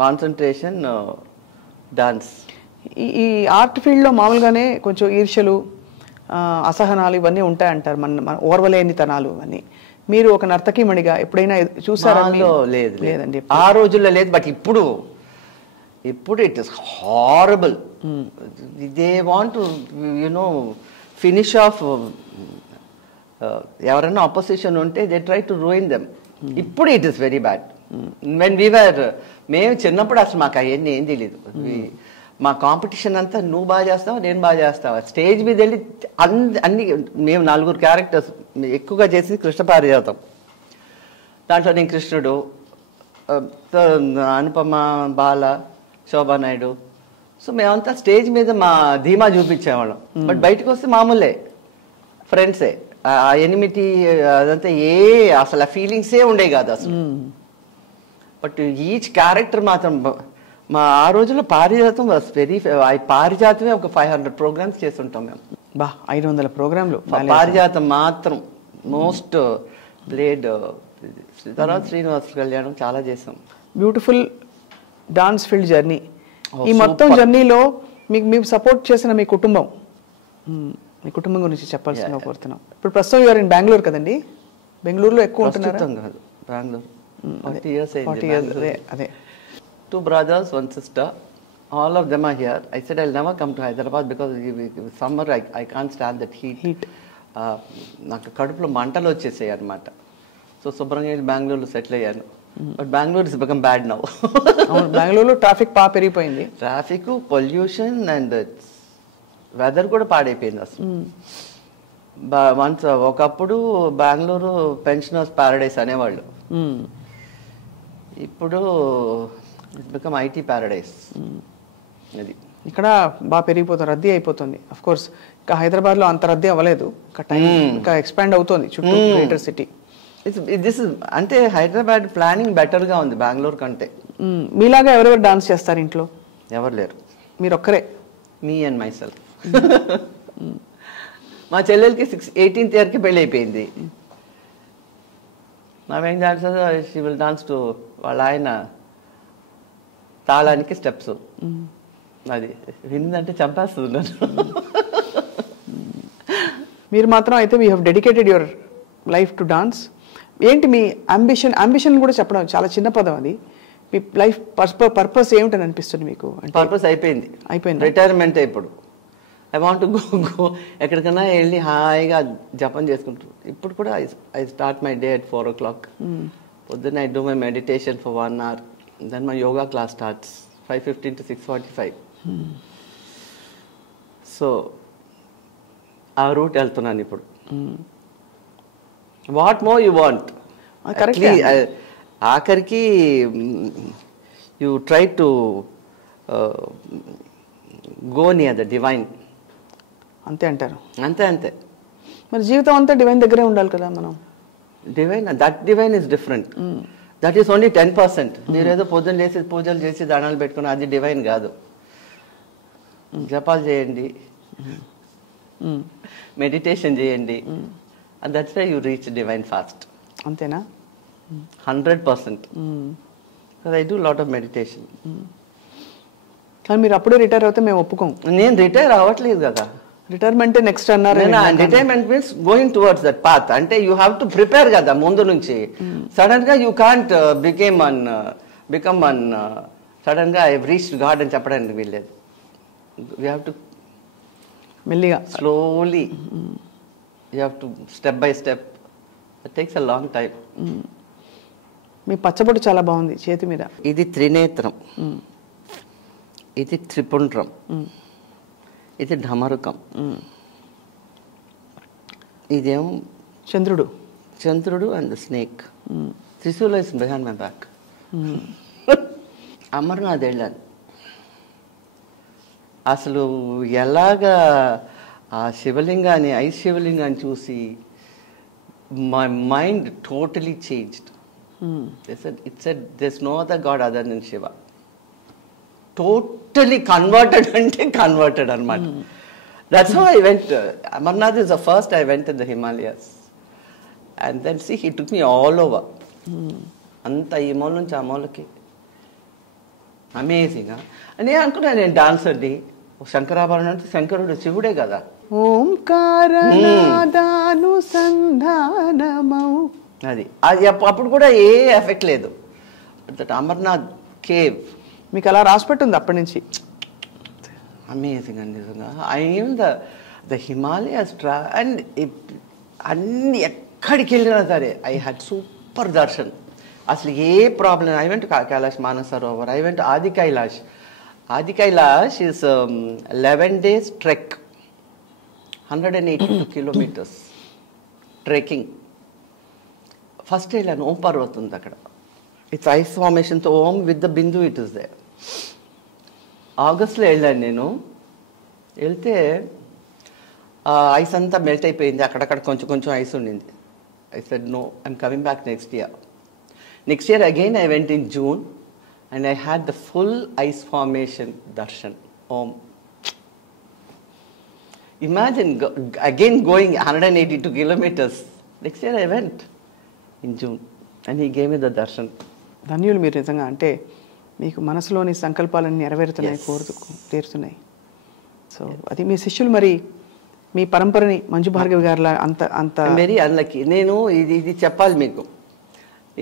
concentration dance. ఈ ఆర్ట్ ఫీల్డ్లో మామూలుగానే కొంచెం ఈర్ష్యలు, అసహనాలు ఇవన్నీ ఉంటాయంటారు, మన ఓర్వలేనితనాలు అని. మీరు ఒక నర్తకీమణిగా ఎప్పుడైనా చూసారా? లేదు, లేదండి, ఆ రోజుల్లో లేదు. బట్ ఇప్పుడు it is horrible. They want to finish off ఎవరైనా ఆపోజిషన్ ఉంటే they try to ruin them. ఇప్పుడు it is very bad. When we were మేము చిన్నప్పుడు అసలు మాకు అవన్నీ ఏం తెలియదు. మా కాంపిటీషన్ అంతా నువ్వు బాగా చేస్తావా, నేను బాగా చేస్తావా. స్టేజ్ మీద వెళ్ళి అన్ని మేము 4 క్యారెక్టర్స్ ఎక్కువగా చేసింది కృష్ణ పారిజాతం. దాంట్లో నేను కృష్ణుడు, అనుపమ, బాల, శోభానాయుడు. సో మేమంతా స్టేజ్ మీద మా ధీమా చూపించేవాళ్ళం. బట్ బయటకు వస్తే మామూలే, ఫ్రెండ్సే. ఆ ఎనిమిటీ అదంతా అసలు ఆ ఫీలింగ్సే ఉండేవి కాదు అసలు. బట్ ఈచ్ క్యారెక్టర్ మాత్రం మా ఆ రోజుల్లో పారిజాతం వాస్ వెరీ. పారిజాతమే ఒక 500 ప్రోగ్రామ్స్ చేస్తుంటాం మేము. 500 ప్రోగ్రాంలు పారిజాతం మాత్రం మోస్ట్ ప్లేడ్. తర్వాత శ్రీనివాస కళ్యాణం చాలా చేసాం. Beautiful dance field journey. ఈ మొత్తం జర్నీలో మీకు సపోర్ట్ చేసిన మీ కుటుంబం గురించి చెప్పాల్సిందిగా కోరుతున్నాం. ఇప్పుడు ప్రస్తుతం యూఆర్ ఇన్ బెంగళూరు కదండి? బెంగళూరులో ఎక్కువ ఉంటున్నారు? కాదు, బెంగళూరు 40 years. అదే 2 brothers, 1 sister. All of them are here. I said I'll never come to Hyderabad because summer I can't stand that heat. నాకు కడుపులో మంటలు వచ్చేసాయి అనమాట. సో శుభ్రంగా బెంగళూరులో సెటిల్ అయ్యాను. But Bengaluru is become bad now. బెంగళూరులో ట్రాఫిక్ పెరిగిపోయింది. ట్రాఫిక్, పొల్యూషన్ అండ్ వెదర్ కూడా పాడైపోయింది అసలు. వన్స్ ఒకప్పుడు బెంగళూరు పెన్షనర్స్ ప్యారడైస్ అనేవాళ్ళు. ఇప్పుడు ఇట్స్ బికమ్ ఐటీ ప్యారడైస్. అది ఇక్కడ బాగా పెరిగిపోతుంది, రద్దీ అయిపోతుంది. అఫ్ కోర్స్ ఇంకా హైదరాబాద్ లో అంత రద్దీ అవ్వలేదు, ఇంకా ఎక్స్పాండ్ అవుతుంది చుట్టూ గ్రేటర్ సిటీ. దిస్ అంటే హైదరాబాద్ ప్లానింగ్ బెటర్ గా ఉంది బెంగళూరు కంటే. మీలాగా ఎవరెవరు డాన్స్ చేస్తారు ఇంట్లో? ఎవరు లేరు, మీరు ఒక్కరే. Me and myself. మా చెల్లెలకి 18th yearకి పెళ్ళి అయిపోయింది. నావేం dance, she will dance to వాళ్ళ ఆయన తాళానికి స్టెప్స్. అది విందంటే చంపేస్తుంది నన్ను. మీరు మాత్రం అయితే we have dedicated your life to dance. ఏంటి మీ అంబిషన్ కూడా చెప్పడం చాలా చిన్న పదం అది. మీ లైఫ్ పర్పస్ ఏమిటని అనిపిస్తుంది మీకు? పర్పస్ అయిపోయింది, రిటైర్మెంట్. ఇప్పుడు ఐ వాంట్ టు గో ఎక్కడికైనా వెళ్ళి హాయిగా జపం చేసుకుంటారు. ఇప్పుడు కూడా I start my day at 4 o'clock. పొద్దున్న I do my meditation for 1 hour. Then my yoga class starts 5:15 to 6:45. So ఆ రూట్ వెళ్తున్నాను ఇప్పుడు. What more you want? ఆఖరికి you try to go near the divine. అంతే అంటారు? అంతే. మరి జీవితం అంతా డివైన్ దగ్గరే ఉండాలి కదా మనం. That divine is different. That is only 10%. మీరేదో పొద్దున్న లేసి పూజలు చేసి దానాలు పెట్టుకుని అది డివైన్ కాదు. జపాలు చేయండి, మెడిటేషన్ చేయండి, and that's why you reach divine fast. అంతేనా? 100%. Because I do lot of meditation. కానీ మీరు అప్పుడే రిటైర్ అవుతే మేము ఒప్పుకోం. నేను రిటైర్ అవ్వట్లేదు కదా. రిటైర్మెంట్ నెక్స్ట్ అన్నారు. Retirement means going towards that path. అంటే యూ హ్యావ్ టు ప్రిపేర్ కదా ముందు నుంచి. సడన్ గా you can't become one sudden గా ఐ రీచ్డ్ గాడ్ అని చెప్పడానికి వీల్లేదు. యూ హ్యావ్ టు మెల్లిగా slowly, you have to step by step. It takes a long time. మీ పచ్చబొట్టు చాలా బాగుంది చేతి మీద. ఇది త్రినేత్రం, ఇది త్రిపుండ్రం, ఇది ఢమరుకం, ఇదేమో చంద్రుడు and snake. Trishula is behind my back. Amarnath వెళ్ళాను. అసలు ఎలాగా ఆ శివలింగాన్ని, ఐస్ శివలింగాన్ని చూసి my mind totally changed. It said there's no other god other than Shiva. Totally converted ante converted anamata. That's how I went. Amarnath is the first I went in the Himalayas. And then see, he took me all over. Anta ee mool nunchi aa moolaki. Amazing. And నేను అనుకున్నాను నేను డాన్సర్ని. శంకరాభరణం అంటే శంకరుడు శివుడే కదా. ఓంకారనాదానుసంధానమౌ అది అప్పుడు కూడా ఏ ఎఫెక్ట్ లేదు. దట్ అమర్నాథ్ కేవ్ మీకు అలా రాసిపెట్టుంది అప్పటి నుంచి. అమేజింగ్ అండి నిజంగా. ఐ ఏం ద హిమాలయస్ అండ్ అన్ని ఎక్కడికి వెళ్ళినా సరే ఐ హ్యాడ్ సూపర్ దర్శన్. అసలు ఏ problem. I went Kailash Mansarovar, I went Adi Kailash. Adi Kailash is 11 days trek, 182 kilometers trekking. First వెళ్ళాను, ఓం పర్వతం ఉంది అక్కడ. ఇట్స్ ఐస్ ఫార్మేషన్తో Om with the bindu it is there. ఆగస్ట్లో వెళ్ళాను నేను. వెళ్తే ఐస్ అంతా మెల్ట్ అయిపోయింది, అక్కడక్కడ కొంచెం కొంచెం ఐస్ ఉండింది. I said no, I'm coming back next year. Next year again I went in June and I had the full ice formation darshan Om. Imagine again going 182 kilometers. Next year I went in June and he gave me the darshan. ధన్యులు మీరు నిజంగా. అంటే మీకు మనసులోని సంకల్పాలన్నీ నెరవేరుతున్నాయి, తీరుతున్నాయి. So అది మీ శిష్యులు మరి మీ పరంపరని మంజు భార్గవి గారిలా అంత వెరీ అన్లక్కీ. నేను ఇది చెప్పాలి మీకు.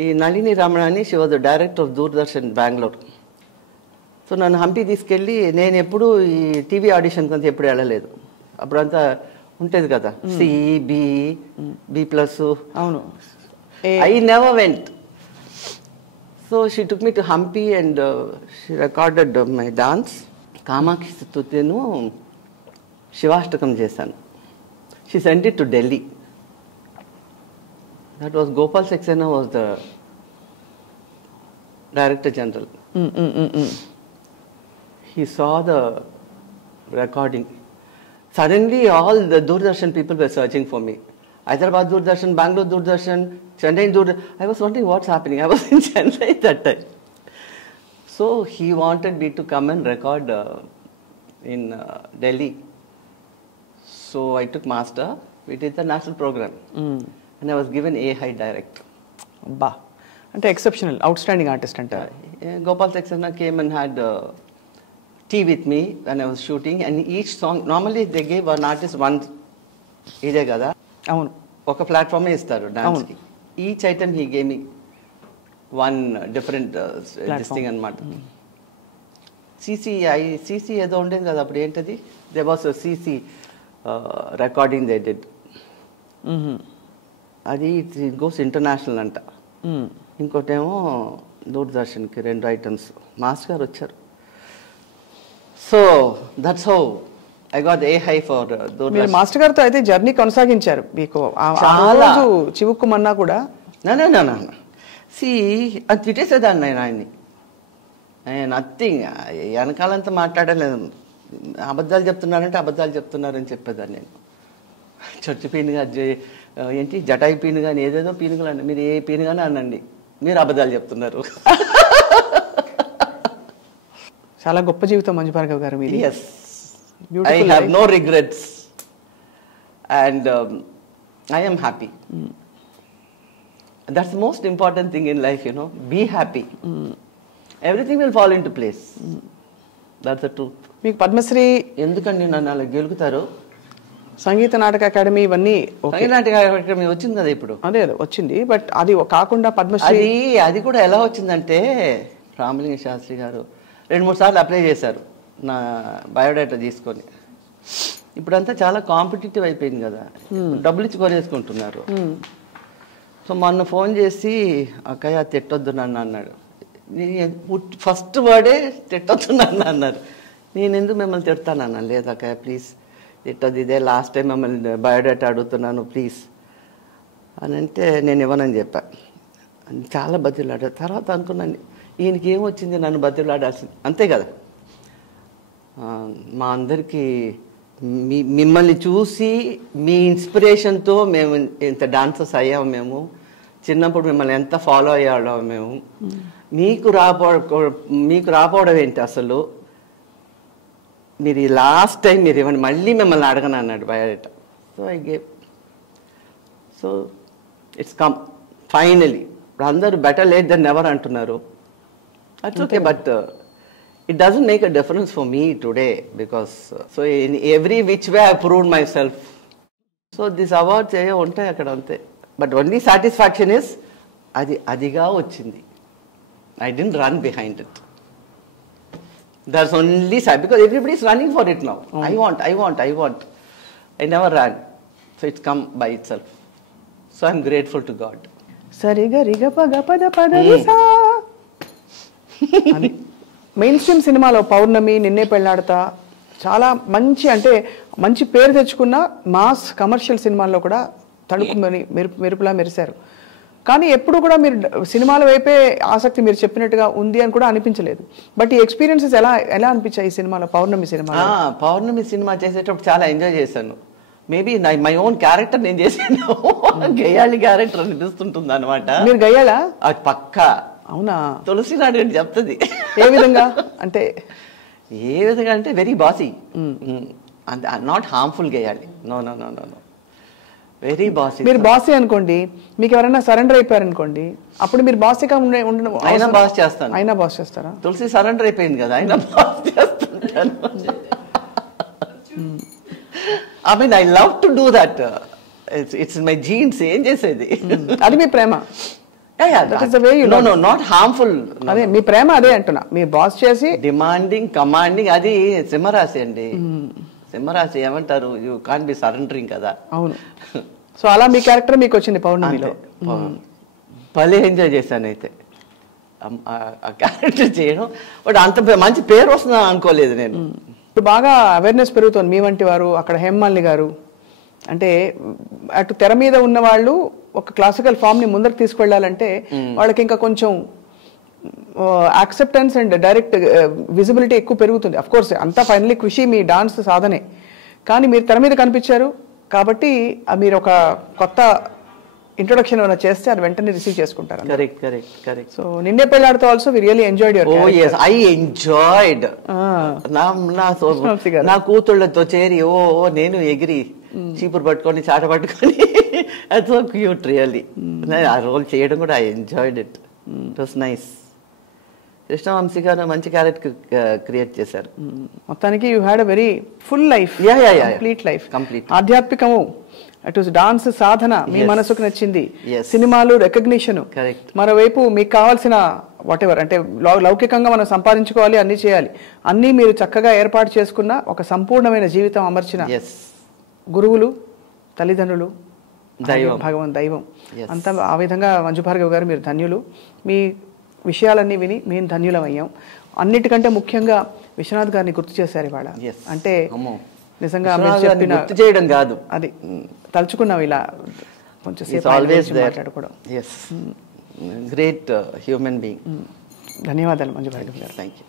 ఈ నళిని రమణాని, she was the director of Doordarshan Bengaluru. So నన్ను హంపి తీసుకెళ్ళి, నేను ఎప్పుడు ఈ టీవీ ఆడిషన్కి అంతా ఎప్పుడు వెళ్ళలేదు. అప్పుడంతా ఉంటుంది కదా, B+. అవును, I never went. So she took me to Hampi and she recorded my dance. Kamakshi స్తుతిను శివాష్టకం చేశాను. She sent it to Delhi. That was Gopal Saxena was the director general. He saw the recording. Suddenly all the Doordarshan people were searching for me. Hyderabad Doordarshan, Bangalore Doordarshan, Chennai Doordarshan. I was wondering what's happening. I was in Chennai that time. So he wanted me to come and record in Delhi. So I took master. We did the national program. And I was given A high direct. అబ్బా, అంటే exceptional, out standing artist అంటారు. Gopal Saxena came and had tea with me when I was shooting, and each song, normally they gave one artist one, ఇదే కదా, అవును, ఒక ప్లాట్ఫామే ఇస్తారు డాన్స్కి. Each item he gave me one different this thing అనమాట. CC ఏదో ఉండేది కదా అప్పుడు, ఏంటది, they was CC recording they did. అది ఇట్ గోస్ ఇంటర్నేషనల్ అంట. ఇంకోటేమో దూరదర్శన్కి 2 ఐటమ్స్. మాస్టర్ గారు వచ్చారు. So that's how I got a high for Doordarshan. మీరు మాస్టర్ గారితో అయితే జర్నీ కొనసాగించారు. మీకు చాలా చివుక్కుమన్నా కూడా సి అది తిట్టేసేదాన్ని నేను ఆయన్ని. నథింగ్, వెనకాలంతా మాట్లాడలేదు. అబద్ధాలు చెప్తున్నారంటే అబద్ధాలు చెప్తున్నారని చెప్పేదాన్ని నేను. చొచ్చు పీనుగా, ఏంటి జటాయి పీను కానీ ఏదేదో పీనుగలు అండి, మీరు ఏ పీనుగానే అనండి, మీరు అబద్ధాలు చెప్తున్నారు. చాలా గొప్ప జీవితం మంజు భార్గవి గారు మీది. Yes, I have no regrets and I am happy. That's the most important thing in life, you know. Be happy. Everything will fall into place. That's the truth. మీకు పద్మశ్రీ ఎందుకండి నన్ను అలా గెలుగుతారు? సంగీత నాటక అకాడమీ ఇవన్నీ ఓకే. నాటక అకాడమీ వచ్చింది కదా ఇప్పుడు. అదే వచ్చింది. బట్ అది కాకుండా పద్మశ్రీ అది కూడా ఎలా వచ్చిందంటే రామలింగ శాస్త్రి గారు 2-3 సార్లు అప్లై చేశారు నా బయోడేటా తీసుకొని. ఇప్పుడంతా చాలా కాంపిటేటివ్ అయిపోయింది కదా, డబ్బులు ఇచ్చి కొనేసుకుంటున్నారు. సో మొన్న ఫోన్ చేసి అక్కయ్య తిట్టొద్దు నన్ను అన్నాడు. ఫస్ట్ వర్డే తిట్టొద్దు నన్ను అన్నారు. నేను ఎందుకు మిమ్మల్ని తిడతానన్నా, లేదు అక్కయ్య ప్లీజ్ తిట్టొద్దు, ఇదే లాస్ట్ టైం మిమ్మల్ని బయోడేటా అడుగుతున్నాను ప్లీజ్ అని అంటే నేను ఇవ్వనని చెప్పా. చాలా బతిలాడారు. తర్వాత అనుకున్నాను ఈయనకి ఏమొచ్చింది నన్ను బతిలాడాల్సింది, అంతే కదా. మా అందరికీ మిమ్మల్ని చూసి మీ ఇన్స్పిరేషన్తో మేము ఇంత డాన్సర్స్ అయ్యాము. మేము చిన్నప్పుడు మిమ్మల్ని ఎంత ఫాలో అయ్యాడో మేము. మీకు రాపోవడం ఏంటి అసలు, మీరు ఈ లాస్ట్ టైం మీరు ఇవ్వండి, మళ్ళీ మిమ్మల్ని అడగను అన్నాడు biodata. So I gave. So it's come finally. ఇప్పుడు అందరూ బెటర్ లేట్ దెన్ నెవర్ అంటున్నారు. That's okay, but it doesn't make a difference for me today because so in every which way I proved myself. So this awards ఉంటాయి అక్కడ అంతే. But only satisfaction is adiga వచ్చింది. I didn't run behind it. That's only sad because everybody is running for it now. I want. I never ran. So it's come by itself. So I'm grateful to God. సరిగా రిగ పగ పద పదనిసా. Main stream సినిమాలో పౌర్ణమి, నిన్నే పెళ్ళాడతా చాలా మంచి అంటే మంచి పేరు తెచ్చుకున్న మాస్ కమర్షియల్ సినిమాల్లో కూడా తడుపుమని మెరుపులా మెరిశారు. కానీ ఎప్పుడు కూడా మీరు సినిమాల వైపే ఆసక్తి మీరు చెప్పినట్టుగా ఉంది అని కూడా అనిపించలేదు. బట్ ఈ ఎక్స్పీరియన్సెస్ ఎలా అనిపించాయి ఈ సినిమాలో, పౌర్ణమి సినిమా? పౌర్ణమి సినిమా చేసేటప్పుడు చాలా ఎంజాయ్ చేశాను. మేబీ మై ఓన్ క్యారెక్టర్ నేను చేశాను. గయ్యాళి క్యారెక్టర్ అనిపిస్తుంటుంది అనమాట. మీరు గయ్యాలా? అది పక్కా. అవునా? తులసి నాడు చెప్తుంది. ఏ విధంగా అంటే? ఏ విధంగా అంటే వెరీ బాసీ, నాట్ హార్మ్ఫుల్ గేయాలి. No, very bossy. మీరు బాసీ అనుకోండి, మీకు ఎవరైనా సరెండర్ అయిపోయారనుకోండి, అప్పుడు మీరు బాసీగా ఉండడం అయినా బాస్ చేస్తాను. అయినా బాస్ చేస్తారా? తులసి సరెండర్ అయిపోయింది కదా, అయినా బాస్ చేస్తుంటాను. I mean I love to do that. It's my jeans. ఏం చేసేది, అది మీ ప్రేమ. Not harmful. అదే మీ ప్రేమ, అదే అంటున్నా. మీ బాస్ చేసి డిమాండింగ్, కమాండింగ్, అది సింహరాశి అండి. సింహరాశి ఏమంటారు, యూ కాంట్ బి సరెండరింగ్ కదా. అవును. సో అలా మీ క్యారెక్టర్ మీకు వచ్చింది పౌర్ణమిలో. భలే ఎంజాయ్ చేశాను అయితే ఆ క్యారెక్టర్ చేయడం. బట్ అంత మంచి పేరు వస్తుందా అనుకోలేదు నేను. ఇప్పుడు బాగా అవేర్నెస్ పెరుగుతుంది. మీ వంటి వారు, అక్కడ హేమమాలిని గారు, అంటే అటు తెర మీద ఉన్న వాళ్ళు ఒక క్లాసికల్ ఫామ్ ని ముందరకు తీసుకెళ్లాలంటే వాళ్ళకి ఇంకా కొంచెం యాక్సెప్టెన్స్ అండ్ డైరెక్ట్ విజిబిలిటీ ఎక్కువ పెరుగుతుంది. అఫ్ కోర్స్ అంతా ఫైనలీ కృషి, మీ డాన్స్ సాధనే. కానీ మీరు తెర మీద కనిపించారు కాబట్టి మీరు ఒక కొత్త ఇంట్రొడక్షన్ ఏమైనా చేస్తే అది వెంటనే రిసీవ్ చేసుకుంటారు. Correct. So Ninne Pelladata also we really enjoyed your character. Oh yes, I enjoyed. నా కూతుళ్ళతో చేరి నేను ఎగిరి చీపురు పట్టుకొని చాట పట్టుకొని అది సో క్యూట్ రియల్లీ. ఆ రోల్ చేయడం కూడా I enjoyed it. It was nice. Krishna Vamsi garu మంచి క్యారెక్టర్ క్రియేట్ చేశారు. మొత్తానికి you had a very full life. Complete life. ఆధ్యాత్మికము, అటు డాన్స్ సాధన మీ మనసుకు నచ్చింది, సినిమాలు రికగ్నిషన్, మరోవైపు మీకు కావాల్సిన వాట్ ఎవర్ అంటే లౌకికంగా మనం సంపాదించుకోవాలి, అన్ని చేయాలి, అన్నీ మీరు చక్కగా ఏర్పాటు చేసుకున్న ఒక సంపూర్ణమైన జీవితం అమర్చిన గురువులు, తల్లిదండ్రులు, దైవం అంతా ఆ విధంగా మంజు భార్గవి గారు మీరు ధన్యులు. మీ విషయాలన్నీ విని మేము ధన్యులం అయ్యాం. అన్నిటికంటే ముఖ్యంగా విశ్వనాథ్ గారిని గుర్తు చేశారు ఇవాళ. అంటే నిజంగా గుర్తు చేయడం కాదు, అది తలుచుకున్నాం ఇలా కొంచెం సేపు మాట్లాడుకోవడం. Great human being. ధన్యవాదాలు మంజు భార్గవి గారు. Thank you.